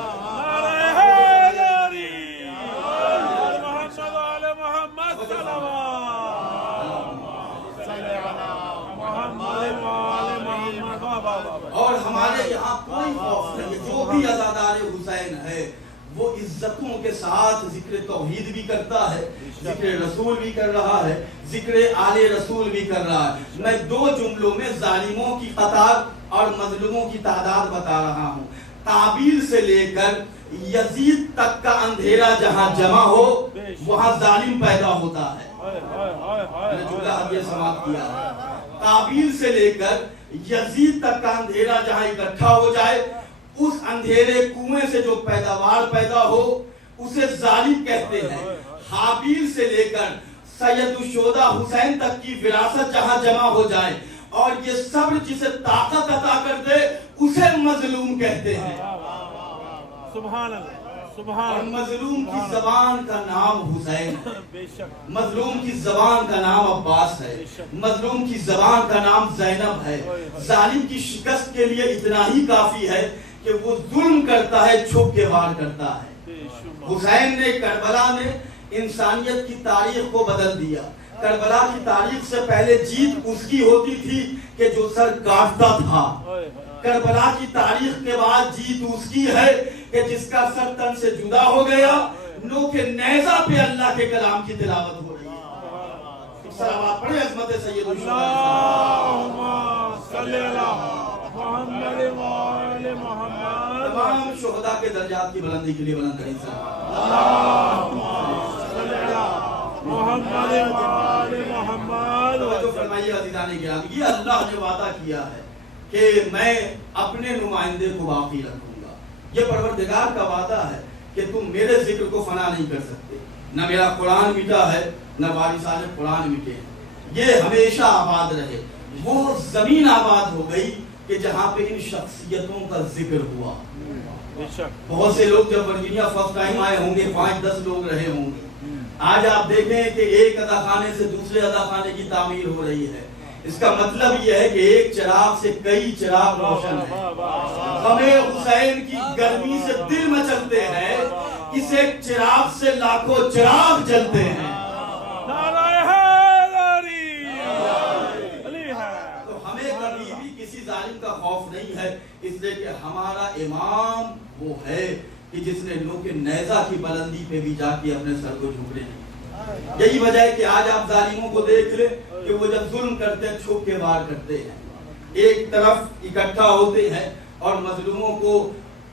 اور ہمارے یہاں کوئی خوف نہیں، جو بھی عزادار حسین ہے وہ عزتوں کے ساتھ ذکر توحید بھی کرتا ہے، ذکر رسول بھی کر رہا ہے، ذکر آل رسول بھی کر رہا ہے۔ میں دو جملوں میں ظالموں کی قطار اور مظلوموں کی تعداد بتا رہا ہوں۔ قابیل سے لے کر یزید تک کا اندھیرا جہاں جمع ہو وہاں ظالم پیدا ہوتا ہے۔ میں نے جملہ ابھی سماعت کیا ہے۔ قابیل سے لے کر یزید تک کا اندھیرا جہاں اکٹھا ہو جائے، اس اندھیرے کنویں سے جو پیداوار پیدا ہو اسے ظالم کہتے ہیں۔ حابیل سے لے کر سید الشہداء حسین تک کی وراثت جہاں جمع ہو جائے اور یہ صبر جسے طاقت عطا کر دے اسے مظلوم کہتے ہیں۔ سبحان اللہ، اور مظلوم کی زبان کا نام حسین ہے، مظلوم کی زبان کا نام عباس ہے، مظلوم کی زبان کا نام زینب ہے۔ ظالم کی شکست کے لیے اتنا ہی کافی ہے کہ وہ ظلم کرتا ہے، چھپ کے وار کرتا ہے۔ حسین نے کربلا میں انسانیت کی تاریخ کو بدل دیا۔ کربلا کی تاریخ سے پہلے جیت اس کی ہوتی تھی کہ جو سر کاٹتا تھا، کربلا کی تاریخ کے بعد جیت اس کی ہے کہ جس کا سر تن سے جدا ہو گیا، نوک نیزہ پہ اللہ کے کلام کی تلاوت ہو رہی ہے۔ صلوات پڑھیں عظمت سید اللہم صلی اللہ محمد وآل محمد۔ تمام شہداء کے درجات کی بلندی کے لیے بلند کریں اللہم صلی اللہ محمد وآل محمد۔ توجہ فرمائیے عزیزان گرامی، یہ اللہ نے وعدہ کیا ہے کہ میں اپنے نمائندے کو باقی رکھوں گا۔ یہ پروردگار کا وعدہ ہے کہ تم میرے ذکر کو فنا نہیں کر سکتے۔ نہ میرا قرآن مٹا ہے، نہ وارثان قرآن مٹے ہیں، یہ ہمیشہ آباد رہے۔ وہ زمین آباد ہو گئی کہ جہاں پہ ان شخصیتوں کا ذکر ہوا۔ بہت سے لوگ جب ورجینیا فرسٹ ٹائم آئے ہوں گے 5-10 لوگ رہے ہوں گے۔ آج آپ دیکھیں کہ ایک عزاخانے سے دوسرے عزاخانے کی تعمیر ہو رہی ہے۔ اس کا مطلب یہ ہے کہ ایک چراغ سے کئی چراغ روشن ہیں۔ غمِ حسین کی گرمی سے دل مچلتے ہیں، اس ایک چراغ سے لاکھوں چراغ جلتے ہیں۔ تو ہمیں کبھی بھی کسی ظالم کا خوف نہیں ہے، اس لیے کہ ہمارا امام وہ ہے کہ جس نے نوک نیزہ کی بلندی پہ بھی جا کے اپنے سر کو جھکنے دی۔ یہی وجہ ہے کہ آج آپ ظالموں کو دیکھ لیں کہ وہ جب ظلم کرتے ہیں چھپ کے وار کرتے ہیں، ایک طرف اکٹھا ہوتے ہیں اور مظلوموں کو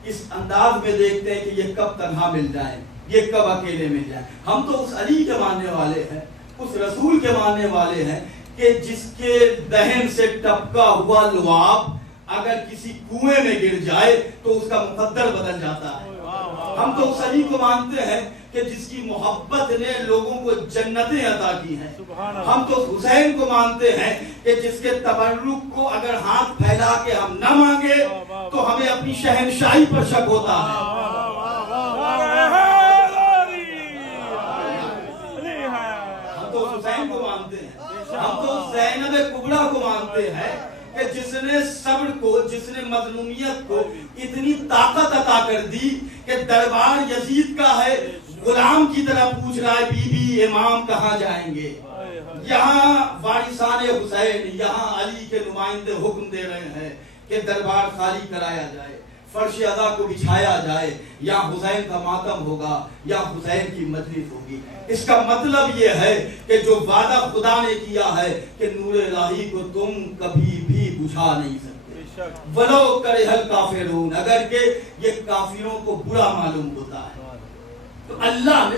اس انداز میں دیکھتے ہیں کہ یہ کب تنہا مل جائیں، یہ کب اکیلے مل جائیں۔ ہم تو اس علی کے ماننے والے ہیں، اس رسول کے ماننے والے ہیں کہ جس کے دہن سے ٹپکا ہوا لعاب اگر کسی کنویں میں گر جائے تو اس کا مقدر بدل جاتا ہے۔ ہم تو اس علی کو مانتے ہیں کہ جس کی محبت نے لوگوں کو جنتیں عطا کی ہیں. ہم تو حسین کو مانتے ہیں کہ جس کے تبرک کو اگر ہاتھ پھیلا کے ہم نہ مانگے تو ہمیں اپنی شہنشاہی پر شک ہوتا ہے. ہم تو حسین کو مانتے ہیں, ہم تو زینب کبریٰ کو مانتے ہیں کہ جس نے صبر کو, جس نے مظلومیت کو اتنی طاقت عطا کر دی کہ دربار یزید کا ہے, غلام کی طرح پوچھ رہا ہے بی بی امام کہاں جائیں گے. یہاں وارثان حسین, یہاں علی کے نمائندے حکم دے رہے ہیں کہ دربار خالی کرایا جائے, فرش ادا کو بچھایا جائے, یا حسین کا ماتم ہوگا یا حسین کی مجلس ہوگی. اس کا مطلب یہ ہے کہ جو وعدہ خدا نے کیا ہے کہ نور الہی کو تم کبھی بھی بجھا نہیں سکتے, ولو کرے الکافرون, اگر کہ یہ کافروں کو برا معلوم ہوتا ہے. تو اللہ نے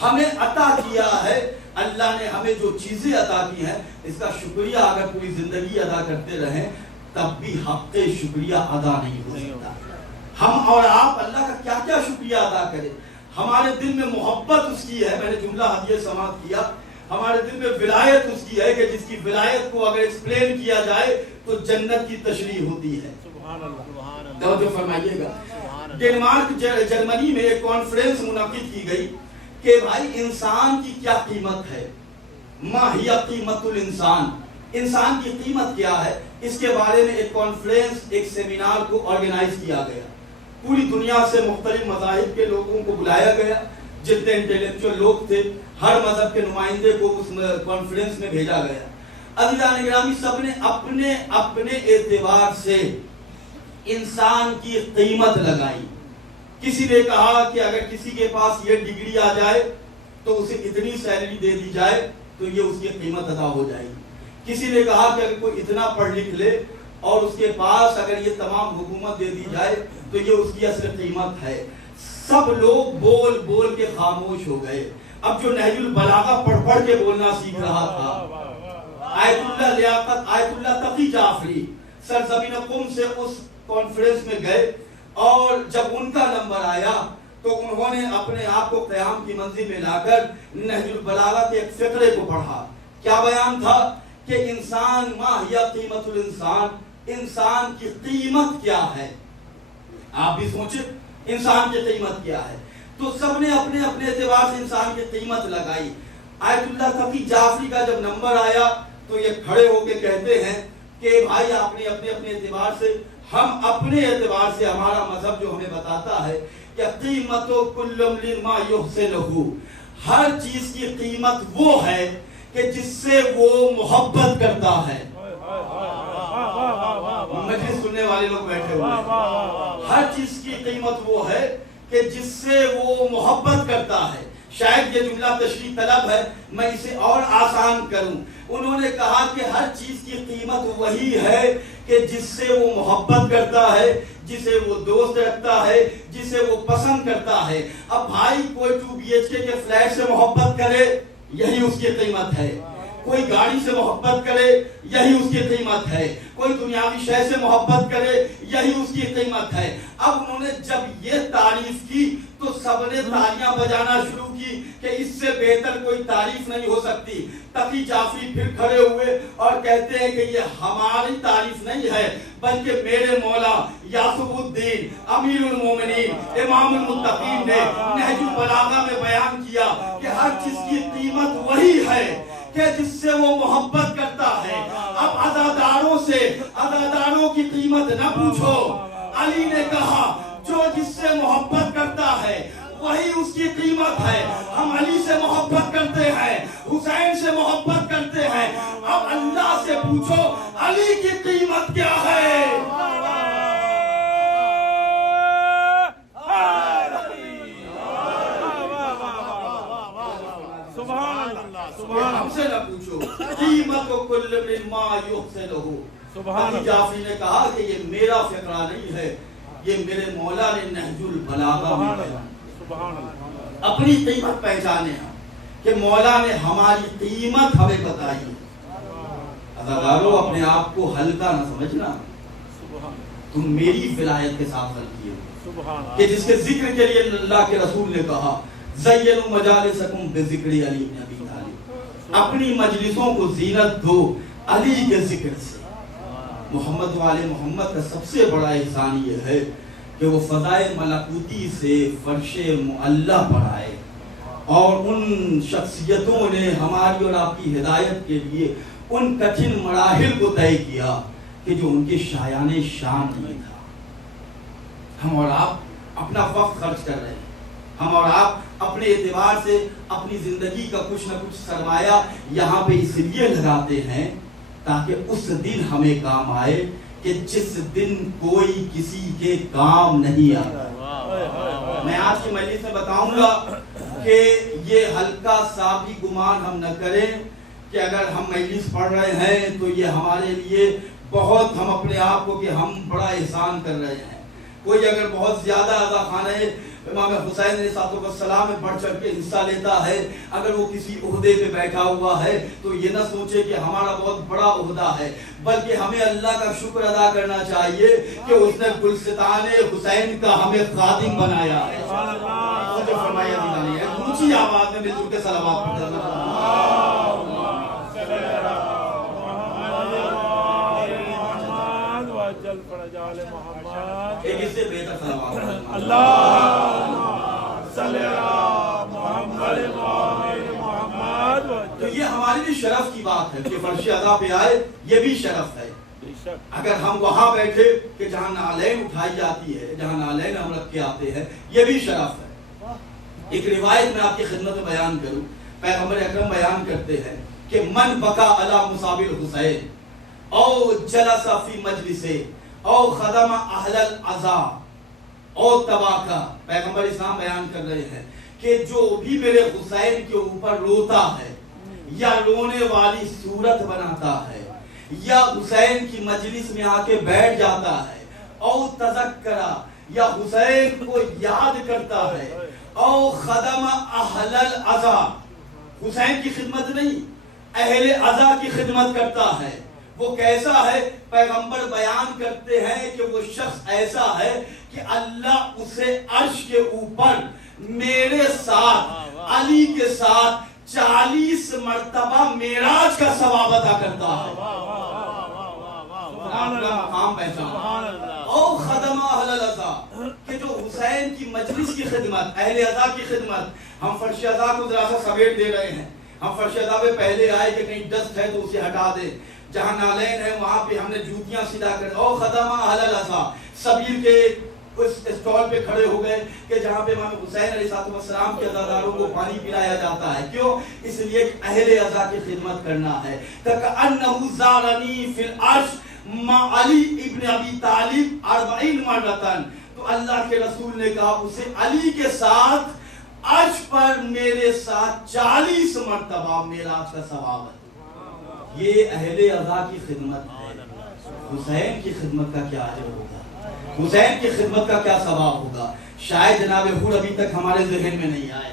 ہمیں عطا کیا ہے, اللہ نے ہمیں جو چیزیں عطا کی ہیں اس کا شکریہ اگر پوری زندگی ادا کرتے رہیں تب بھی حق شکریہ ادا نہیں ہو سکتا. ہم اور آپ اللہ کا کیا کیا شکریہ ادا کریں. ہمارے دل میں محبت اس کی ہے, میں نے جملہ حدیث سماعت کیا, ہمارے دل میں ولایت اس کی ہے کہ جس کی ولایت کو اگر ایکسپلین کیا جائے تو جنت کی تشریح ہوتی ہے. توجہ فرمائیے گا. ڈنمارک جرمنی میں ایک کانفرنس منعقد کی گئی کہ بھائی انسان کی کیا قیمت ہے, ما ہی قیمت الانسان, انسان کی قیمت کیا ہے, اس کے بارے میں ایک کانفرنس, ایک سیمینار کو آرگنائز کیا گیا. پوری دنیا سے مختلف مذاہب کے لوگوں کو بلایا گیا, جتنے انٹیلیکچوئل لوگ تھے ہر مذہب کے نمائندے کو اس کانفرنس میں بھیجا گیا. عزیزان گرامی, سب نے اپنے اپنے اعتبار سے انسان کی قیمت لگائی. کسی نے کہا کہ اگر کسی کے پاس یہ ڈگری آ جائے تو اسے اتنی سیلری دے دی جائے تو یہ اس کی قیمت ادا ہو جائے گی. کسی نے کہا کہ اگر کوئی اتنا پڑھ لکھ لے اور اس کے پاس اگر یہ تمام حکومت دے دی جائے تو یہ اس کی اصل قیمت ہے. سب لوگ بول بول کے خاموش ہو گئے. اب جو نہج البلاغہ پڑھ کے بولنا سیکھ رہا تھا, آیت اللہ لیاقت, آیت اللہ تقی جعفری سرزمین قم سے اس کانفرنس میں گئے, اور جب ان کا نمبر آیا تو انہوں نے اپنے آپ کو قیام کی منزل میں لا کر نہج البلاغہ کے ایک فقرے کو پڑھا. کیا بیان تھا کہ انسان ما ہی قیمت الانسان, انسان کی قیمت کیا ہے. آپ بھی سوچیں انسان کی قیمت کیا ہے. تو سب نے اپنے اپنے اعتبار سے انسان کی قیمت لگائی. آیت اللہ تقی جعفری کا جب نمبر آیا تو یہ کھڑے ہو کے کہتے ہیں کہ بھائی آپ نے اپنے اپنے اعتبار سے, ہم اپنے اعتبار سے, ہمارا مذہب جو ہمیں بتاتا ہے کہ قیمت کل امرئ ما یحسنہ, ہر چیز کی قیمت وہ ہے کہ جس سے وہ محبت کرتا ہے. مجلس سننے والے لوگ بیٹھے ہوئے ہیں. ہر چیز کی قیمت وہ ہے کہ جس سے وہ محبت کرتا ہے. شاید یہ جملہ تشریح طلب ہے, میں اسے اور آسان کروں. انہوں نے کہا کہ ہر چیز کی قیمت وہی ہے کہ جس سے وہ محبت کرتا ہے, جسے وہ دوست رکھتا ہے, جسے وہ پسند کرتا ہے. اب بھائی کوئی 2 BHK کے فلیٹ سے محبت کرے یہی اس کی قیمت ہے, کوئی گاڑی سے محبت کرے یہی اس کی قیمت ہے, کوئی دنیاوی شے سے محبت کرے یہی اس کی قیمت ہے. اب انہوں نے جب یہ تعریف کی تو سب نے تالیاں بجانا شروع کی کہ اس سے بہتر کوئی تعریف نہیں ہو سکتی. تقی جعفری پھر کھڑے ہوئے اور کہتے ہیں کہ یہ ہماری تعریف نہیں ہے بلکہ میرے مولا یعقوب الدین امیر المومنین امام المتقین نے نہج البلاغہ میں بیان کیا کہ ہر چیز کی قیمت وہی ہے کہ جس سے وہ محبت کرتا ہے. اب عزاداروں سے عزاداروں کی قیمت نہ پوچھو. علی نے کہا جو جس سے محبت کرتا ہے وہی اس کی قیمت ہے. ہم علی سے محبت کرتے ہیں, حسین سے محبت کرتے ہیں. اب اللہ سے پوچھو علی کی قیمت کیا ہے. ہم سے نہ پوچھو. قیمت کل امرئ ما یحسنہ. تقی جعفری نے کہا کہ یہ میرا فقرہ نہیں ہے, یہ میرے مولا نے نہج البلاغہ میں بیان. اپنی قیمت پہچانے ہم کہ مولا نے ہماری قیمت ہمیں بتائی. عزادارو اپنے آپ کو ہلکا نہ سمجھنا, تم میری ولایت کے ساتھ حل کیے ہو. کہ جس کے ذکر کے لیے اللہ کے رسول نے کہا زینوا مجالسکم بذکر علی بن ابی طالب، اپنی مجلسوں کو زینت دو علی کے ذکر سے۔ محمد والے محمد کا سب سے بڑا احسان یہ ہے کہ وہ فضائے ملکوتی سے فرش معلی پر آئے، اور ان شخصیتوں نے ہماری اور آپ کی ہدایت کے لیے ان کٹھن مراحل کو طے کیا کہ جو ان کے شایان شان نہیں تھا۔ ہم اور آپ اپنا وقت خرچ کر رہے ہیں، ہم اور آپ اپنے اعتبار سے اپنی زندگی کا کچھ نہ کچھ سرمایہ یہاں پہ اس لیے لگاتے ہیں تاکہ اس دن ہمیں کام آئے کہ جس دن کوئی کسی کے کام نہیں آتا۔ میں آج کی مجلس میں بتاؤں گا کہ یہ ہلکا سا بھی گمان ہم نہ کریں کہ اگر ہم مجلس پڑھ رہے ہیں تو یہ ہمارے لیے بہت، ہم اپنے آپ کو کہ ہم بڑا احسان کر رہے ہیں۔ کوئی اگر بہت زیادہ عزا خانہ امام حسین علیہ السلام میں بڑھ چڑھ کے حصہ لیتا ہے، اگر وہ کسی عہدے پہ بیٹھا ہوا ہے تو یہ نہ سوچے کہ ہمارا بہت بڑا عہدہ ہے، بلکہ ہمیں اللہ کا شکر ادا کرنا چاہیے کہ اس نے گلستان حسین کا ہمیں خادم بنایا ہے۔ اونچی آواز میں مل جل کے صلوات پڑھنا۔ ایک اس سے بہتر صلوات پڑھنا۔ تو یہ ہمارے لیے شرف کی بات ہے کہ فرش عزا پہ آئے، یہ بھی شرف ہے۔ اگر ہم وہاں بیٹھے کہ جہاں نالین اٹھائی جاتی ہے، جہاں نالین ہم رکھ کے آتے ہیں، یہ بھی شرف ہے۔ ایک روایت میں آپ کی خدمت میں بیان کروں، پیغمبر اکرم بیان کرتے ہیں کہ من بکا علی مصاب الحسین او جلس فی مجلس او خدم اہل العزا او تواکا، پیغمبر اسلام بیان کر رہے ہیں کہ جو بھی میرے حسین کے اوپر روتا ہے یا رونے والی صورت بناتا ہے یا حسین کی مجلس میں آ کے بیٹھ جاتا ہے او تذکرہ یا حسین کو یاد کرتا ہے او خدم اہل العزا، حسین کی خدمت نہیں اہل عزا کی خدمت کرتا ہے، وہ کیسا ہے؟ پیغمبر بیان کرتے ہیں کہ وہ شخص ایسا ہے کہ اللہ اسے عرش کے اوپر میرے ساتھ علی کے ساتھ 40 مرتبہ معراج کا ثواب عطا کرتا ہے۔ مقام پہچان او خدم اہل العزا، کہ جو حسین کی مجلس کی خدمت، اہل عزا کی خدمت، ہم فرش عزا کو ذرا سا سمیٹ دے رہے ہیں، ہم فرش عزا پہ پہلے آئے کہ کہیں ڈسٹ ہے تو اسے ہٹا دیں، جہاں نالین ہے وہاں پہ ہم نے جوتیاں سیدھا کر، او خدم اہل العزا، سبیل کے اس اسٹال پہ کھڑے ہو گئے کہ جہاں پہ امام حسین علیہ السلام کے عزاداروں کو پانی پلایا جاتا ہے، کیوں؟ اس لیے کہ اہل عزا کی خدمت کرنا ہے۔ کَأَنَّهُ زَارَنِي فِي الْعَرْشِ مَعَ عَلِي ابن ابی طالب 40 مرتن، تو اللہ کے رسول نے کہا اسے علی کے ساتھ عرش پر میرے ساتھ 40 مرتبہ معراج کا ثواب ہے۔ یہ اہل عزا کی خدمت ہے۔ حسین کی خدمت کا کیا اجر ہوگا، حسین کی خدمت کا کیا ثواب ہوگا؟ شاید جناب حور ابھی تک ہمارے ذہن میں نہیں آئے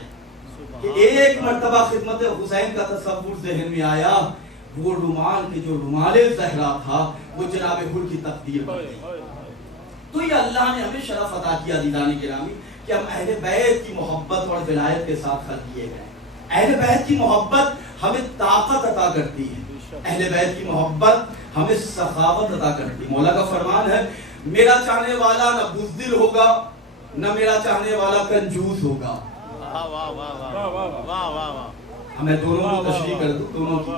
کہ ایک مرتبہ خدمت حسین کا تصور ذہن میں آیا، وہ رومال کے جو رومال زہرا تھا وہ جناب حور کی تقدیر بن گئی۔ تو یہ اللہ نے ہمیں شرف عطا کیا عزیزان گرامی کہ ہم اہل بیت کی محبت اور ولایت کے ساتھ خلق کیے گئے۔ اہل بیت کی محبت ہمیں طاقت عطا کرتی ہے، اہل بیت کی محبت ہمیں سخاوت عطا کرتی ہے۔ مولا کا فرمان ہے میرا چاہنے والا نہ بزدل ہوگا نہ میرا چاہنے والا کنجوس ہوگا۔ ہمیں دونوں کو تشریح کر دوں، دونوں کی۔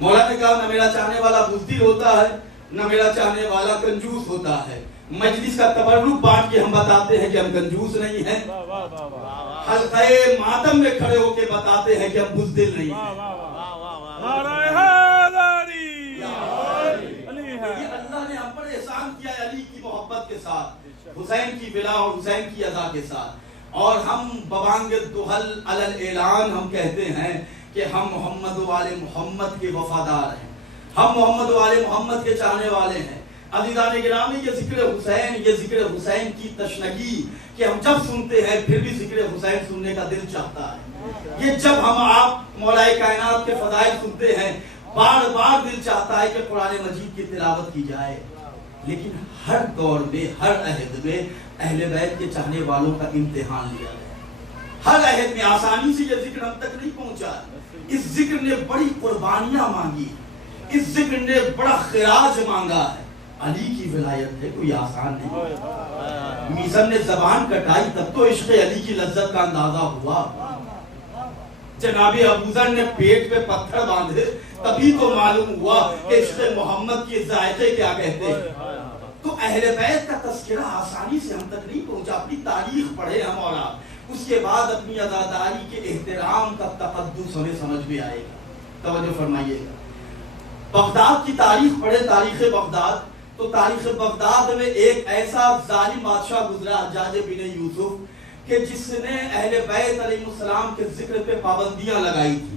مولا نے کہا نہ میرا چاہنے والا بزدل ہوتا ہے نہ میرا چاہنے والا کنجوس ہوتا ہے۔ مجلس کا تبرک بانٹ کے ہم بتاتے ہیں کہ ہم کنجوس نہیں ہیں، حلقہ ماتم میں کھڑے ہو کے بتاتے ہیں کہ ہم بزدل نہیں ہیں۔ یہ اللہ نے ہم پر احسان کیا ہے علی کی محبت کے ساتھ، حسین کی ولا اور حسین کی عزا کے ساتھ، اور ہم ببانگ دہل علی الاعلان ہم کہتے ہیں کہ ہم محمد و آل محمد کے وفادار ہیں، ہم محمد و آل محمد کے چاہنے والے ہیں۔ عزیزان گرامی یہ ذکر حسین کی تشنگی کہ ہم جب سنتے ہیں پھر بھی ذکر حسین سننے کا دل چاہتا ہے۔ یہ جب ہم آپ مولا کائنات کے فضائل سنتے ہیں بار بار دل چاہتا ہے کہ قرآن مجید کی تلاوت کی جائے، لیکن ہر دور میں ہر عہد میں اہل بیت کے چاہنے والوں کا امتحان لیا گیا. ہر عہد میں آسانی سے یہ ذکر ہم تک نہیں پہنچا. اس ذکر نے بڑی قربانیاں مانگی, اس ذکر نے بڑا خراج مانگا ہے. علی کی ولایت ہے کوئی آسان نہیں. میزن نے زبان کٹائی تب تو عشق علی کی لذت کا اندازہ ہوا. جناب ابوذر نے پیٹ پہ پتھر باندھے تبھی تو معلوم ہوا کہ عشق محمد کے ذائقے کیا کہتے ہیں. تو اہل بیت کا تذکرہ آسانی سے ہم تک نہیں پہنچا. اپنی تاریخ پڑھے ہم اور آپ, اس کے بعد اپنی عزاداری کے احترام کا تقدس ہمیں سمجھ میں آئے گا. توجہ فرمائیے گا. بغداد کی تاریخ پڑھے, تاریخ بغداد, تو تاریخ بغداد میں ایک ایسا ظالم بادشاہ گزرا حجاج بن یوسف کہ جس نے اہل بیت علیہ السلام کے ذکر پہ پابندیاں لگائی تھی,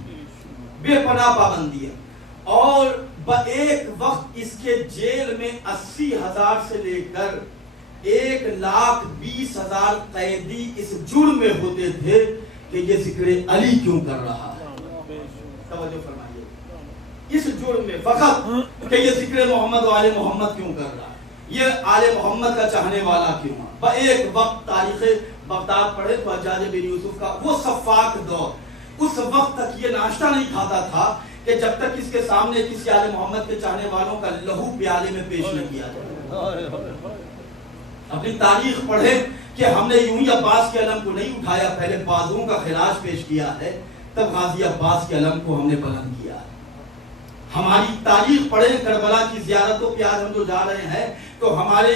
بے پناہ پابندیاں. اور ایک وقت اس کے جیل میں 80,000 سے لے کر 1,20,000 قیدی اس جرم میں ہوتے تھے کہ یہ ذکر علی کیوں کر رہا ہے. توجہ فرمائیے, اس جرم میں فقط کہ یہ ذکر محمد و آل محمد کیوں کر رہا ہے, یہ آل محمد کا چاہنے والا کیوں ہے. ایک وقت تاریخ بغداد پڑھے تو حجاج بن یوسف کا وہ صفاک دور, اس وقت تک یہ ناشتہ نہیں کھاتا تھا کہ جب تک اس کے سامنے کسی آل محمد کے چاہنے والوں کا لہو پیالے میں پیش نہ کیا جائے. اپنی تاریخ پڑھے کہ ہم نے یوں ہی عباس کے علم کو نہیں اٹھایا, پہلے بازوؤں کا خراج پیش کیا ہے, تب غازی عباس کے علم کو ہم نے بلند کیا ہے. ہماری تاریخ پڑھیں, کربلا کی زیارتوں پہ آج ہم جو جا رہے ہیں تو ہمارے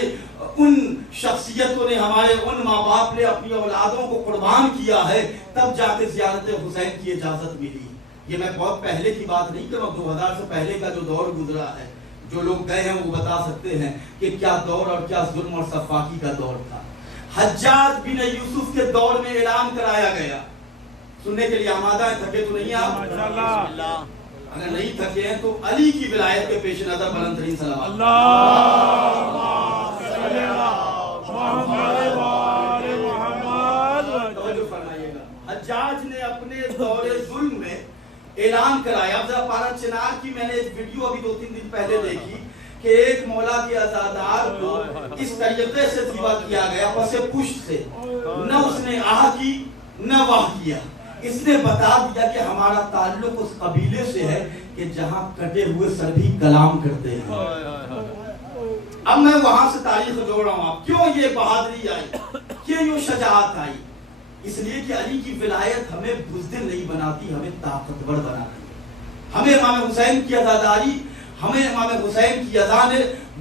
ان شخصیتوں نے, ہمارے ان ماں باپ نے اپنی اولادوں کو قربان کیا ہے, تب جا کے زیارت حسین کی اجازت ملی. یہ میں بہت پہلے کی بات نہیں کر رہا ہوں, 2000 سے پہلے کا جو دور گزرا ہے, جو لوگ گئے ہیں وہ بتا سکتے ہیں کہ کیا دور اور کیا ظلم اور صفاکی کا دور تھا. حجاج بن یوسف کے دور میں اعلان کرایا گیا, سننے کے لیے آمادہ ہیں, تھکے تو نہیں آپ؟ اگر نہیں تھکے ہیں تو علی کی ولایت کے پیش نظر بلند ترین صلوات. اللہم صلی اللہ محمد وآل محمد. توجہ فرمائیے گا. حجاج نے اپنے دور ظلم میں اعلان کرایا. اب ذرا پارا چنار کی میں نے ایک ویڈیو ابھی 2-3 دن پہلے دیکھی کہ ایک مولا کے عزادار کو اس طریقے سے ذبح کیا گیا, پس پشت سے, نہ اس نے آہ کی نہ واہ کیا. اس نے بتا دیا کہ ہمارا تعلق اس قبیلے سے ہے کہ جہاں کٹے ہوئے سر بھی کلام کرتے ہیں. اب میں وہاں سے تاریخ جوڑ رہا ہوں. آپ کیوں یہ بہادری آئی, کیوں یہ شجاعت آئی؟ اس لیے کہ علی کی ولایت ہمیں بزدل نہیں بناتی, ہمیں طاقتور بناتی ہے. ہمیں امام حسین کی عزاداری, ہمیں امام حسین کی اذان نے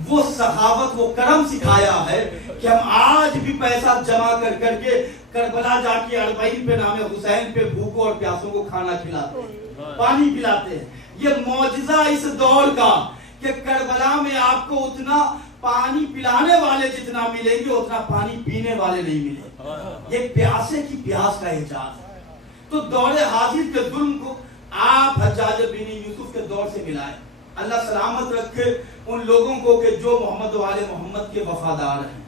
وہ سخاوت, وہ کرم سکھایا ہے کہ ہم آج بھی پیسہ جمع کر کر کے کربلا جا کے اربعین پہ نام حسین پہ بھوکوں اور پیاسوں کو کھانا کھلاتے ہیں, پانی پلاتے ہیں. یہ معجزہ اس دور کا کہ کربلا میں آپ کو اتنا پانی پلانے والے جتنا ملیں گے اتنا پانی پینے والے نہیں ملے. یہ پیاسے کی پیاس کا اعجاز ہے. تو دور حاضر کے ظلم کو آپ حجاج بن یوسف کے دور سے ملائیں. اللہ سلامت رکھے ان لوگوں کو کہ جو محمد و آل محمد کے وفادار ہیں.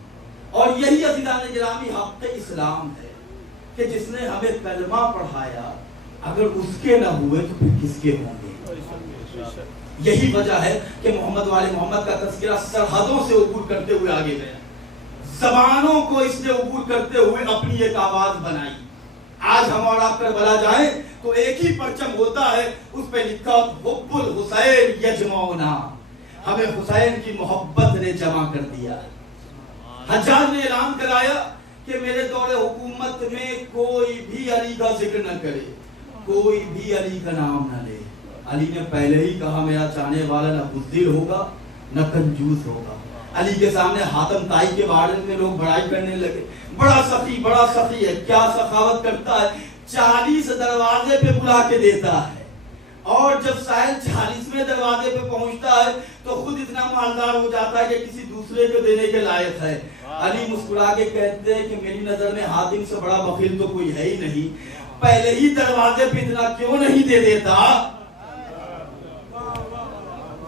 اور یہی عزیزان گرامی حق اسلام ہے کہ جس نے ہمیں کلمہ پڑھایا, اگر اس کے نہ ہوئے تو پھر کس کے ہوں گے. یہی وجہ ہے کہ محمد و آل محمد کا تذکرہ سرحدوں سے عبور کرتے ہوئے آگے گیا, زبانوں کو اس نے عبور کرتے ہوئے اپنی ایک آواز بنائی. آج ہم اور آپ کربلا جائیں تو ایک ہی پرچم ہوتا ہے, اس پہ لکھا حب الحسین یجمعنا, ہمیں حسین کی محبت نے جمع کر دیا. حجاج نے اعلان کرایا کہ میرے دور حکومت میں کوئی بھی علی کا ذکر نہ کرے, کوئی بھی علی کا نام نہ لے. علی نے پہلے ہی کہا میرا چاہنے والا نہ بزدل ہوگا نہ کنجوس ہوگا. علی کے سامنے حاتم طائی کے بارے میں لوگ بڑائی کرنے لگے, بڑا سخی ہے, کیا سخاوت کرتا ہے, 40 دروازے پہ بلا کے دیتا ہے, اور جب سائل 40ویں دروازے پہ پہنچتا ہے تو خود اتنا مالدار ہو جاتا ہے کہ کسی دوسرے کو دینے کے لائق ہے. علی مسکرا کے کہتے ہیں کہ میری نظر میں حاتم سے بڑا بخیل تو کوئی ہے ہی نہیں, پہلے ہی دروازے پہ اتنا کیوں نہیں دے دیتا,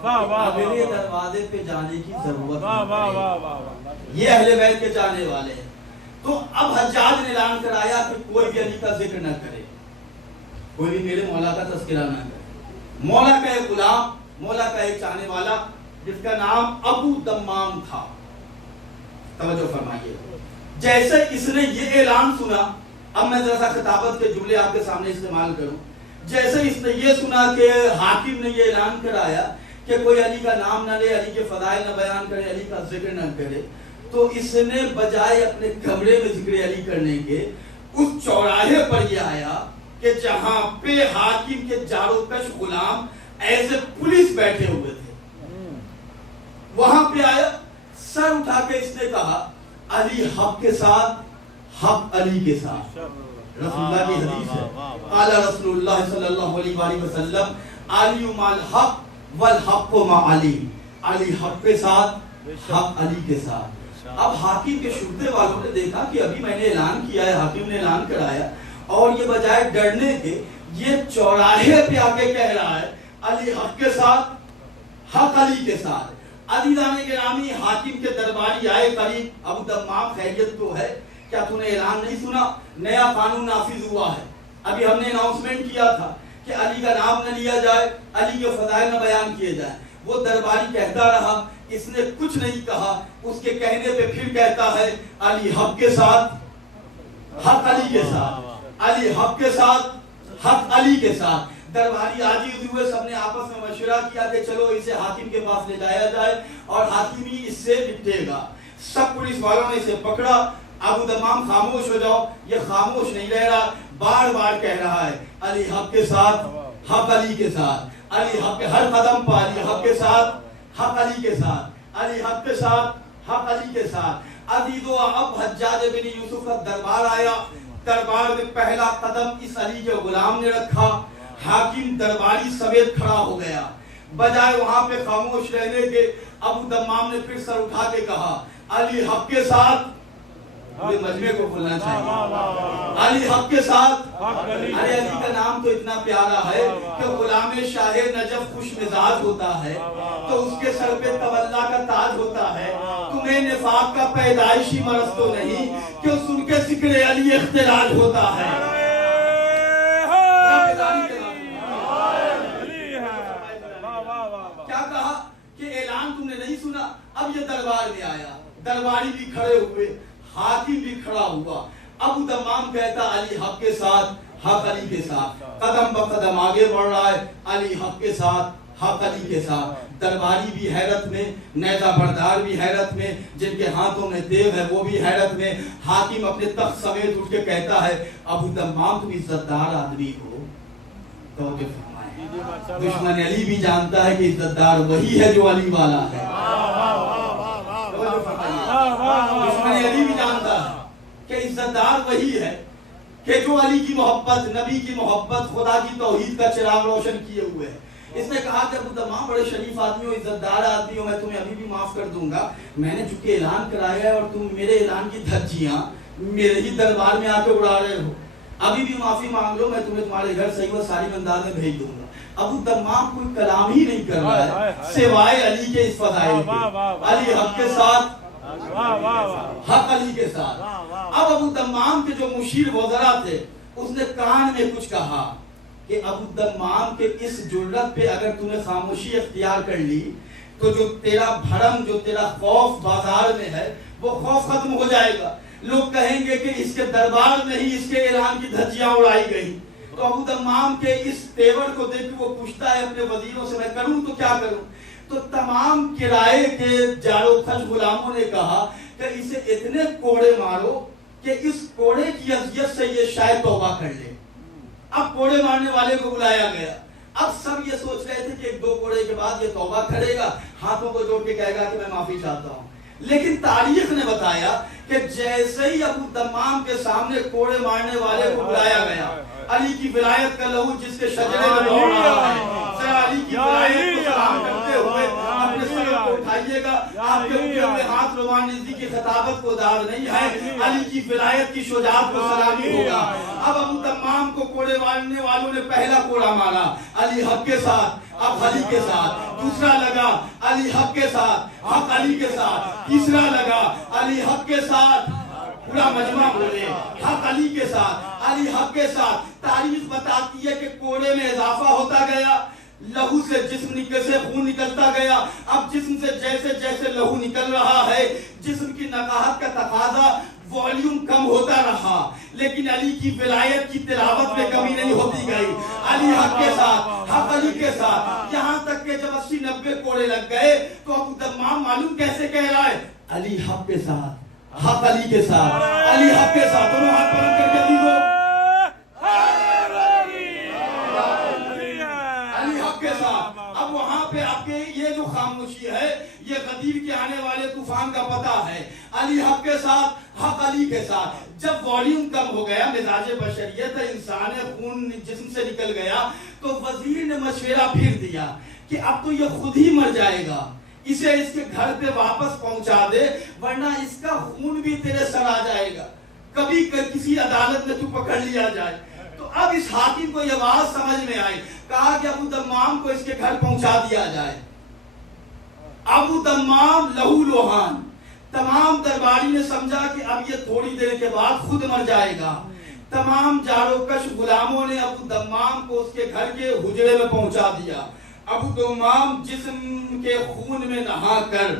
اگلے دروازے پہ جانے کی ضرورت نہیں. یہ اہل بیت کے چاہنے والے ہیں. تو اب حجاج نے اعلان کرایا کہ کوئی بھی علی کا ذکر نہ کرے, کوئی بھی میرے مولا کا تذکرہ نہ کرے. مولا کا ایک غلام, مولا کا ایک چاہنے والا جس کا نام ابو دمام تھا. توجہ فرمائیے. جیسے اس نے یہ اعلان سنا, اب میں ذرا سا خطابت کے جملے آپ کے سامنے استعمال کروں. جیسے اس نے یہ سنا کہ حاکم نے یہ اعلان کرایا کہ کوئی علی کا نام نہ لے, علی کے فضائل نہ بیان کرے, علی کا ذکر نہ کرے, تو اس نے بجائے اپنے کمرے میں ذکر علی کرنے کے اس چوراہے پر یہ آیا کہ جہاں پہ حاکم کے جارو کش غلام ایسے پولیس بیٹھے ہوئے تھے, وہاں پہ آیا, سر اٹھا کے اس نے کہا علی حق کے ساتھ, حق علی کے ساتھ. رسول اللہ کی حدیث ہے, قال رسول اللہ صلی اللہ علیہ وآلہ وسلم علی مع الحق والحق مع علی, علی حق کے ساتھ, حق علی کے ساتھ. اب حاکم کے شرطے والوں نے دیکھا کہ ابھی میں نے اعلان کیا ہے, حاکم نے اعلان کرایا, اور یہ بجائے ڈرنے کے یہ چوراہے پہ آ کے کہہ رہا ہے علی حق کے ساتھ, حق علی کے ساتھ. عزیزان گرامی, حاکم کے درباری آئے قریب, ابو دمام خیریت تو ہے, کیا تو نے اعلان نہیں سنا, نیا قانون نافذ ہوا ہے, ابھی ہم نے اناؤنسمنٹ کیا تھا کہ علی کا نام نہ لیا جائے, علی کے فضائل نہ بیان کیے جائیں. وہ درباری کہتا رہا, اس نے کچھ نہیں کہا, اس کے کہنے پہ پھر کہتا ہے علی حق کے ساتھ, حق علی کے ساتھ, علی حق کے ساتھ, حق علی کے ساتھ. درباری عاجز ہوئے, سب نے آپس میں مشورہ کیا کہ چلو اسے حاکم کے پاس لے جایا جائے اور حاکم ہی اس سے نپٹے گا. سب پولیس والوں نے اسے پکڑا. ابو دمام خاموش ہو جاؤ, یہ خاموش نہیں رہ رہا, بار بار کہہ رہا ہے علی حق کے ساتھ, حق علی کے ساتھ, علی حق کے, ہر قدم پر علی حق کے ساتھ, حق علی کے ساتھ, علی حق کے ساتھ, حق علی کے ساتھ. عزیزو, اب حجاج بن یوسف کا دربار آیا. دربار میں پہلا قدم اس علی کے غلام نے رکھا. حاکم درباری سمیت کھڑا ہو گیا. بجائے وہاں پہ خاموش رہنے کے, ابو دمام نے پھر سر اٹھا کے کہا علی حق کے ساتھ. پورے مجمع کو کھلنا چاہیے, علی حق کے ساتھ. ارے علی کا نام تو اتنا پیارا ہے کہ غلام شاہ نجف خوش مزاج ہوتا ہے تو اس کے سر پہ تولا کا تاج ہوتا ہے. تمہیں نفاق کا پیدائشی مرض تو نہیں کہ سن کے ذکر علی اختلاج ہوتا ہے. کیا کہا کہ اعلان تم نے نہیں سنا. اب یہ دربار میں آیا, درباری بھی کھڑے ہوئے, حاکم بھی کھڑا ہوا. ابو دمام کہتا علی حق کے ساتھ, حق علی کے ساتھ. قدم بقدم آگے بڑھ رہا ہے, علی حق کے ساتھ, حق علی کے ساتھ. درباری بھی حیرت میں, نیزہ بردار بھی حیرت میں, جن کے ہاتھوں میں تیغ ہے وہ بھی حیرت میں. حاکم اپنے تخت سمیت اٹھ کے کہتا ہے ابو دمام تم عزت دار آدمی ہو. توجہ فرمائیں, دشمن علی بھی جانتا ہے کہ عزت دار وہی ہے جو علی والا ہے. دشمن علی بھی جانتا ہے کہ عزت دار وہی ہے کہ جو علی کی محبت, نبی کی محبت, خدا کی توحید کا چراغ روشن کیے ہوئے ہے. اس نے کہا کہ ابو دمام بڑے شریف آدمی ہو, عزت دار آدمی ہو, میں تمہیں ابھی بھی معاف کر دوں گا. میں نے چونکہ اعلان کرایا ہے اور تم میرے اعلان کی دھجیاں میرے ہی دربار میں آ کے اڑا رہے ہو, ابھی بھی معافی مانگ لو, میں تمہیں تمہارے گھر صحیح و سالم انداز میں بھیج دوں گا. ابو دمام کوئی کلام ہی نہیں کر رہا ہے سوائے علی کے اس فضائل کے. علی حق کے ساتھ, حق علی کے ساتھ. اب ابو دمام کے جو مشیر وزراء تھے, اس نے کان میں کچھ کہا کہ ابو دمام کے اس جرت پہ اگر تم نے خاموشی اختیار کر لی تو جو تیرا بھرم, جو تیرا خوف بازار میں ہے وہ خوف ختم ہو جائے گا. لوگ کہیں گے کہ اس کے دربار میں ہی اس کے اعلان کی دھجیاں اڑائی گئی. تو ابو دمام کے اس تیور کو دیکھ کے وہ پوچھتا ہے اپنے وزیروں سے, میں کروں تو کیا کروں. تو تمام کرائے کے جارو کھج غلاموں نے کہا کہ اسے اتنے کوڑے مارو کہ اس کوڑے کی اذیت سے یہ شاید توبہ کر لے. اب کوڑے مارنے والے کو بلایا گیا. اب سب یہ سوچ رہے تھے کہ ایک دو کوڑے کے بعد یہ توبہ کرے گا, ہاتھوں کو جوڑ کے کہے گا کہ میں معافی چاہتا ہوں. لیکن تاریخ نے بتایا کہ جیسے ہی ابو دمام کے سامنے کوڑے مارنے والے کو بلایا گیا, علی کی ولایت کا لہو جس کے شجرے میں دوڑ رہا ہے, ذرا علی کی ولایت کو سلام کرتے ہوئے اپنے سر کو اٹھائیے گا. آپ کے اٹھے ہوئے ہاتھ رومانیزی کی خطابت کو دار نہیں ہے, علی کی ولایت کی شجاعت کو سلامی ہوگا. اب ابو دمام کو کوڑے مارنے والوں نے پہلا کوڑا مارا علی حق کے ساتھ, اب علی کے ساتھ. دوسرا لگا علی حق کے ساتھ, حق علی کے ساتھ. تیسرا لگا علی حق کے ساتھ, پورا مجمع بولے حق علی کے ساتھ, علی حق کے ساتھ. تاریخ بتاتی ہے کہ کوڑے میں اضافہ ہوتا گیا, لہو سے جسم سے خون نکلتا گیا. اب جسم سے جیسے جیسے لہو نکل رہا ہے جسم کی نقاہت کا تقاضا والیوم کم ہوتا رہا, لیکن علی کی ولایت کی تلاوت میں کمی نہیں ہوتی گئی. علی حق کے ساتھ, حق علی کے ساتھ, یہاں تک کہ جب 80-90 کوڑے لگ گئے تو ابو دمام معلوم کیسے کہہ رہا ہے, علی حق کے ساتھ, حق علی کے ساتھ, علی حق کے ساتھ. دونوں ہاتھ بلند کر کے دیکھو, علی حق کے ساتھ. اب وہاں پہ آپ کے یہ جو خاموشی ہے یہ غدیر کے آنے والے طوفان کا پتہ ہے. علی حق کے ساتھ, حق علی کے ساتھ. جب والیوم کم ہو گیا, مزاج بشریت انسان خون جسم سے نکل گیا, تو وزیر نے مشورہ پھر دیا کہ اب تو یہ خود ہی مر جائے گا, اسے اس کے گھر پہ واپس پہنچا دے ورنہ اس کا خون بھی تیرے سر آ جائے گا, کبھی کسی عدالت میں تو پکڑ لیا جائے. تو اب اس حاکم کو یہ بات سمجھ میں آئی, کہا کہ ابو دمام کو اس کے گھر پہنچا دیا جائے. ابو دمام لہو لوہان, تمام درباری نے سمجھا کہ اب یہ تھوڑی دیر کے بعد خود مر جائے گا. تمام جاروکش غلاموں نے ابو دمام کو اس کے گھر کے حجرے میں پہنچا دیا. ابو دمام جسم کے خون میں نہا کر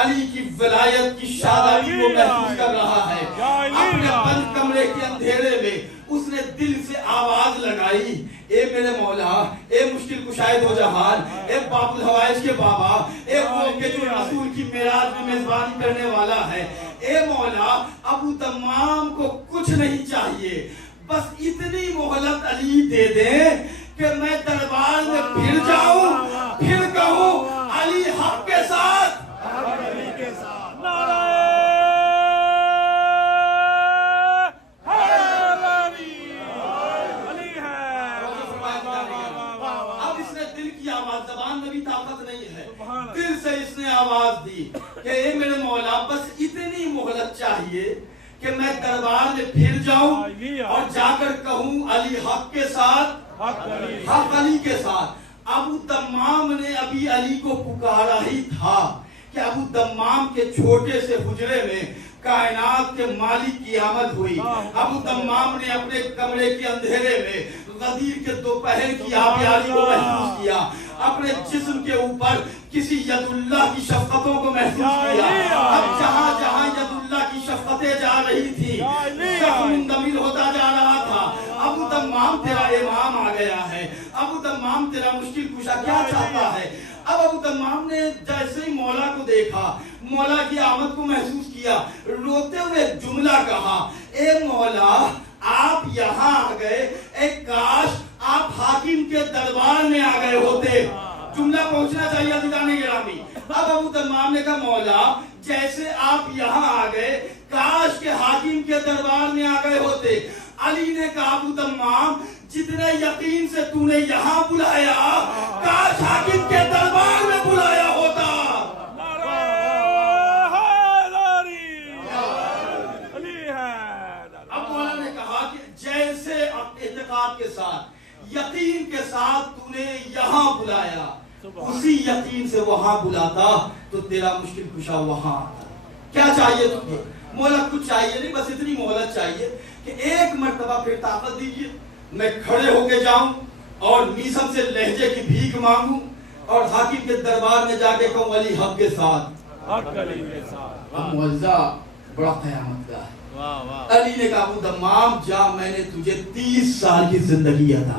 علی کی ولایت کی شادابی کو محسوس کر رہا ہے. اپنے بند کمرے کے اندھیرے میں اس نے دل سے آواز لگائی, اے میرے مولا, اے مشکل کشائے دو جہان, اے باب الحوائج کے بابا, اے وہ کہ جو رسول کی معراج میں میزبانی کرنے والا ہے, اے مولا, ابو دمام کو کچھ نہیں چاہیے, بس اتنی مہلت علی دے دیں کہ میں دربار میں پھر جاؤں, پھر کہوں علی حق کے ساتھ, حق علی کے ساتھ. اب اس نے دل کی آواز, زبان میں بھی طاقت نہیں ہے, دل سے اس نے آواز دی کہ اے میرے مولا, بس اتنی مہلت چاہیے کہ میں دربار میں پھر جاؤں اور جا کر کہوں علی حق کے ساتھ, حق علی کے ساتھ. ابو دمام نے ابھی علی کو پکارا ہی تھا کہ ابو دمام کے چھوٹے سے حجرے میں کائنات کے مالک کی آمد ہوئی. ابو دمام نے اپنے کمرے کے اندھیرے میں غدیر کے دوپہر کی آبیاری کو محسوس کیا, اپنے جسم کے اوپر کسی ید اللہ کی شفقتوں کو محسوس کیا. اب جہاں جہاں ید اللہ کی شفقتیں جا رہی تھی زخم مندمل ہوتا جا رہا تھا. ابو دمام تیرا امام آ گیا ہے, ابو دمام تیرا مشکل کشا کیا چاہتا ہے. اب ابو دمام نے جیسے ہی مولا کو دیکھا, مولا کی آمد کو محسوس کیا, روتے ہوئے جملہ کہا, اے مولا, آپ یہاں آ گئے, اے کاش آپ حاکم کے دربار میں آ گئے ہوتے. جملہ پہنچنا چاہیے عزیزان گرامی. اب ابو دمام نے کہا, مولا, جیسے آپ یہاں آ گئے کاش کے حاکم کے دربار میں آ گئے ہوتے. علی نے کہا, ابو دمام, جتنے یقین سے تو نے یہاں بلایا, کاش حاکم کے دربار میں بلایا ہوتا. اب مولا نے کہا کہ جیسے اعتقاد کے ساتھ, یقین کے ساتھ تو نے یہاں بلایا, اسی یقین سے وہاں بلاتا تو تیرا مشکل کشا وہاں آتا. کیا چاہیے تمہیں؟ مولا کچھ چاہیے نہیں, بس اتنی مہلت چاہیے کہ ایک مرتبہ پھر طاقت دیجیے, میں کھڑے ہو کے جاؤں اور میسم سے لہجے کی بھیک مانگوں اور حاکم کے دربار میں جا کے کہوں علی حق کے ساتھ, حق علی کے ساتھ. اب معجزہ بڑا قیامت کا ہے. علی نے کہا, ابو دمام, جا, میں نے تجھے 30 سال کی زندگی عطا.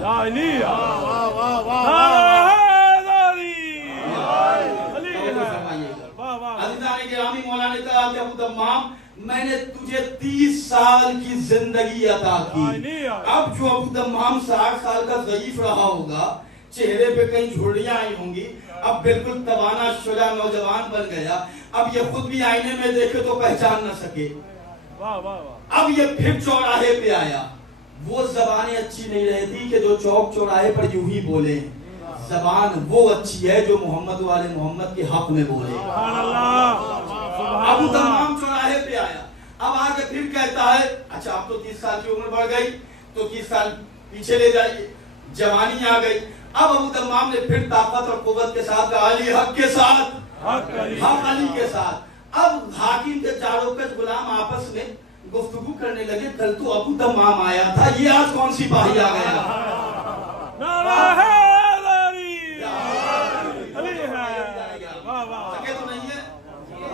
عزیزان گرامی, مولا نے کہا کہ ابو دمام, میں نے تجھے 30 سال کی زندگی عطا کی. اب جو ابو دمام 60 سال کا ضعیف رہا ہوگا, چہرے پہ کہیں جھڑیاں آئی ہوں گی, اب بالکل توانا شجاع نوجوان بن گیا. اب یہ خود بھی آئینے میں دیکھے تو پہچان نہ سکے. اب یہ پھر چوراہے پہ آیا. وہ زبانیں اچھی نہیں رہتی کہ جو چوک چوراہے پر یوں ہی بولے, زبان وہ اچھی ہے جو محمد والے محمد کے حق میں بولے. ابو دمام چوراہے پہ آیا. اب آگے پھر کہتا ہے, اچھا اب تو 30 سال کی عمر بڑھ گئی تو 30 سال پیچھے لے جائیے, جوانی آ گئی. اب ابو دمام نے پھر طاقت اور قوت کے ساتھ کہا, علی حق کے ساتھ, حق علی کے ساتھ. اب حاکم کے چاروں کے غلام آپس میں گفتگو کرنے لگے, کل تو ابو دمام آیا تھا, یہ آج کون سی سپاہی آ گیا.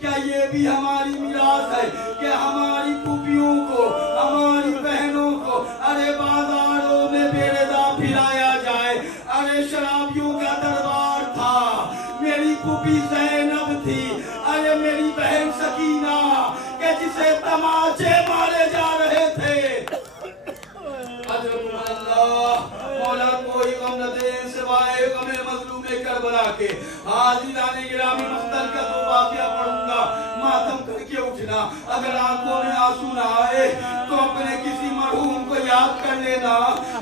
کیا یہ بھی ہماری میراث ہے کہ ہماری پھوپھیوں کو ہماری بہنوں کو ارے بازاروں میں بیڑا پھرایا جائے؟ ارے شرابیوں کا دربار تھا، میری پھوپھی زینب تھی، ارے میری بہن سکینہ کہ جسے تماچے مارے جا رہے تھے۔ اللہ مولا کوئی غم نہ دے سوائے غم مظلوم کربلا کے۔ حاضران گرامی مقتل کا تو واقعہ پڑھوں گا، ماتم کر کے اٹھنا، اگر آنکھوں میں آنسو نہ آئے تو اپنے کسی مرحوم کو یاد کر لینا۔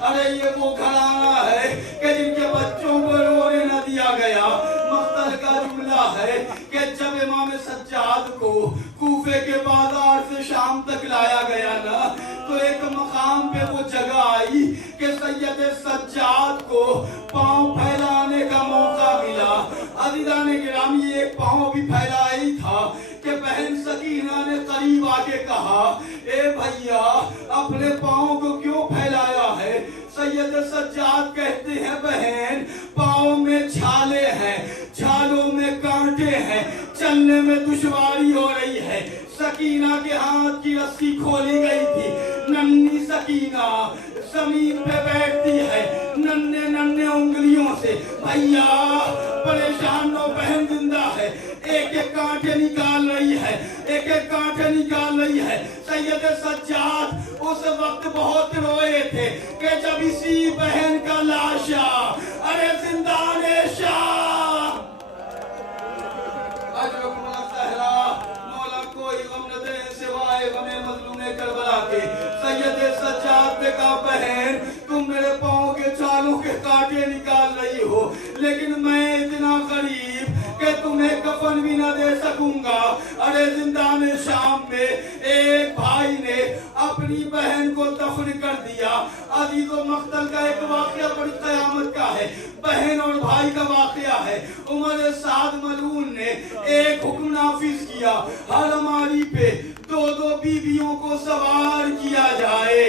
ارے یہ وہ گھرانہ ہے کہ جن کے بچوں کو رونے نہ دیا گیا۔ مقتل کا جملہ ہے کہ جب امام سجاد کو کوفے کے بازار سے شام تک لایا گیا نا، تو ایک مقام پہ وہ جگہ آئی کہ سید سجاد کو پاؤں پھیلانے کا موقع ملا۔ عزیزان گرامی ایک پاؤں بھی پھیلا ہی تھا کہ بہن سکینہ نے قریب آ کے کہا، اے بھیا اپنے پاؤں کو کیوں پھیلایا ہے؟ سید سجاد کہتے ہیں بہن پاؤں میں چھالے ہیں، چھالوں میں کانٹے ہیں، چلنے میں دشواری ہو رہی ہے۔ سکینہ کے ہاتھ کی رسی کھولی گئی تھی، ننھی سکینہ زمین پہ بیٹھتی ہے ننھے ننھے انگلیوں سے۔ بھیا پریشان نو بہن زندہ ہے، ایک ایک کانٹے نکال رہی ہے، ایک ایک کانٹے نکال رہی ہے۔ سید سجاد اس وقت بہت روئے تھے کہ جب اسی بہن کا لاشا ارے زندان شاہ اجرکم الصحرا مولا کوئی غم نہ دے سوائے غم مظلوم کربلا کے۔ سید سجاد نے کہا بہن تم میرے پاؤں کے چھالوں کے کانٹے نکال رہی ہو، لیکن میں اتنا غریب کہ تمہیں کفن بھی نہ دے سکوں گا۔ ارے زندان شام میں ایک بھائی نے اپنی بہن کو دفن کر دیا۔ عزیز و مقتل کا ایک واقعہ بڑی قیامت کا ہے، بہن اور بھائی کا واقعہ ہے۔ عمر سعد ملعون نے ایک حکم نافذ کیا، ہر ہماری پہ دو دو بیویوں کو سوار کیا جائے۔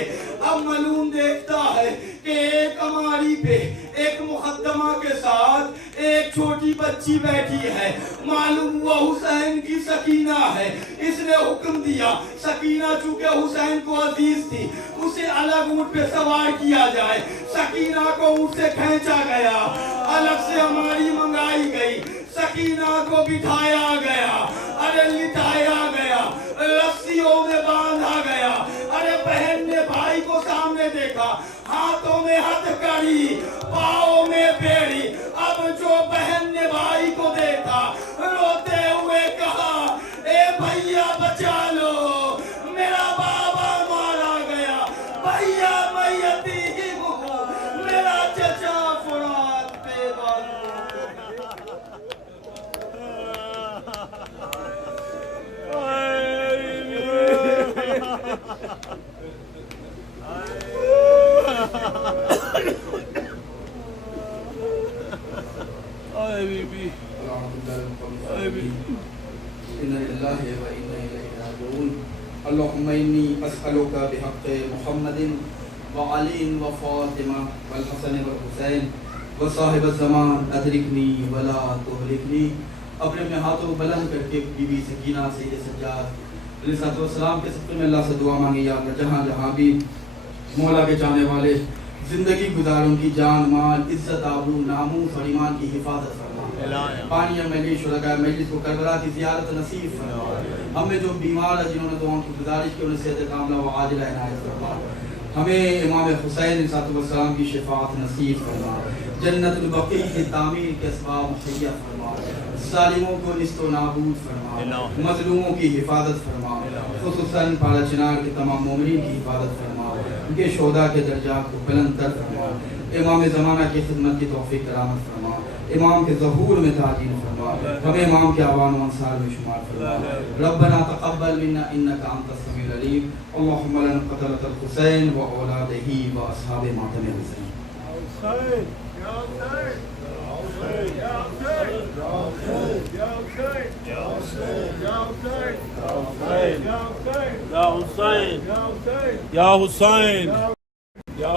اب ملعون دیکھتا ہے کہ ایک ہماری پہ ایک مقدمہ کے ساتھ ایک چھوٹی بچی بیٹھی ہے، معلوم ہوا حسین کی سکینہ ہے۔ اس نے حکم دیا سکینہ چونکہ حسین کو عزیز تھی اسے الگ اونٹ پہ سوار کیا جائے۔ سکینہ کو اونٹ سے کھینچا گیا، الگ سے ہماری منگائی گئی، سکینہ کو بٹھایا گیا، ارے لٹایا گیا، رسیوں میں باندھا گیا۔ ارے بہن نے بھائی کو سامنے دیکھا، ہاتھوں میں ہتھکڑی، پاؤں میں بیڑی۔ اب جو بہن نے بھائی کو دیکھا روتے ہوئے کہا، اے بھیا بچا لو، میرا بابا مارا گیا، بھیا میں یتیم ہوں، میرا چچا فرات پہ بالوں۔ اللهم إني أسألك بحق محمد وعلي وفاطمة والحسن والحسين وصاحب الزمان أدركني ولا تهلكني۔ اپنے ہاتھوں بلند کر کے بی بی سکینہ سید سجاد علیہ السلام کے صدقے میں اللہ سے دعا مانگی، یا اللہ جہاں جہاں بھی مولا کے چاہنے والے زندگی گزاروں کی جان مال عزت آبرو ناموس اور ایمان کی حفاظت فرما۔ پانی عملی شرکاء مجلس کو کربلا کی زیارت نصیب فرما۔ ہمیں جو بیمار ہیں جنہوں نے دعاؤں کی گزارش کی انہیں صحت کاملہ و عاجلہ عنایت فرما۔ ہمیں امام حسین علیہ السلام کی شفاعت نصیب فرما۔ جنت البقیع کی تعمیر کے اسباب مہیا فرما۔ ظالموں کو نست و نابود فرما، مظلوموں کی حفاظت فرما، خصوصاً پالا چنار کے تمام مومنین کی حفاظت فرما، ان کے شہداء کے درجات کو بلند کر فرما۔ امام زمانہ کی خدمت کی توفیق کرامت فرما، امام کے ظہور میں تعظیم فرما، ہمیں امام کے آوان و انصار میں شمار فرما۔ ربنا تقبل منا انك انت السميع العليم، اللهم لنا قتلة الحسين واولادہ واصحاب ماتم حسین۔ یا حسین، یا حسین، یا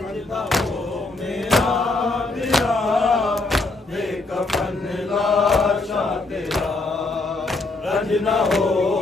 رجنا ہو میرا میرا بے کفن لاشا تیرا رجنا ہو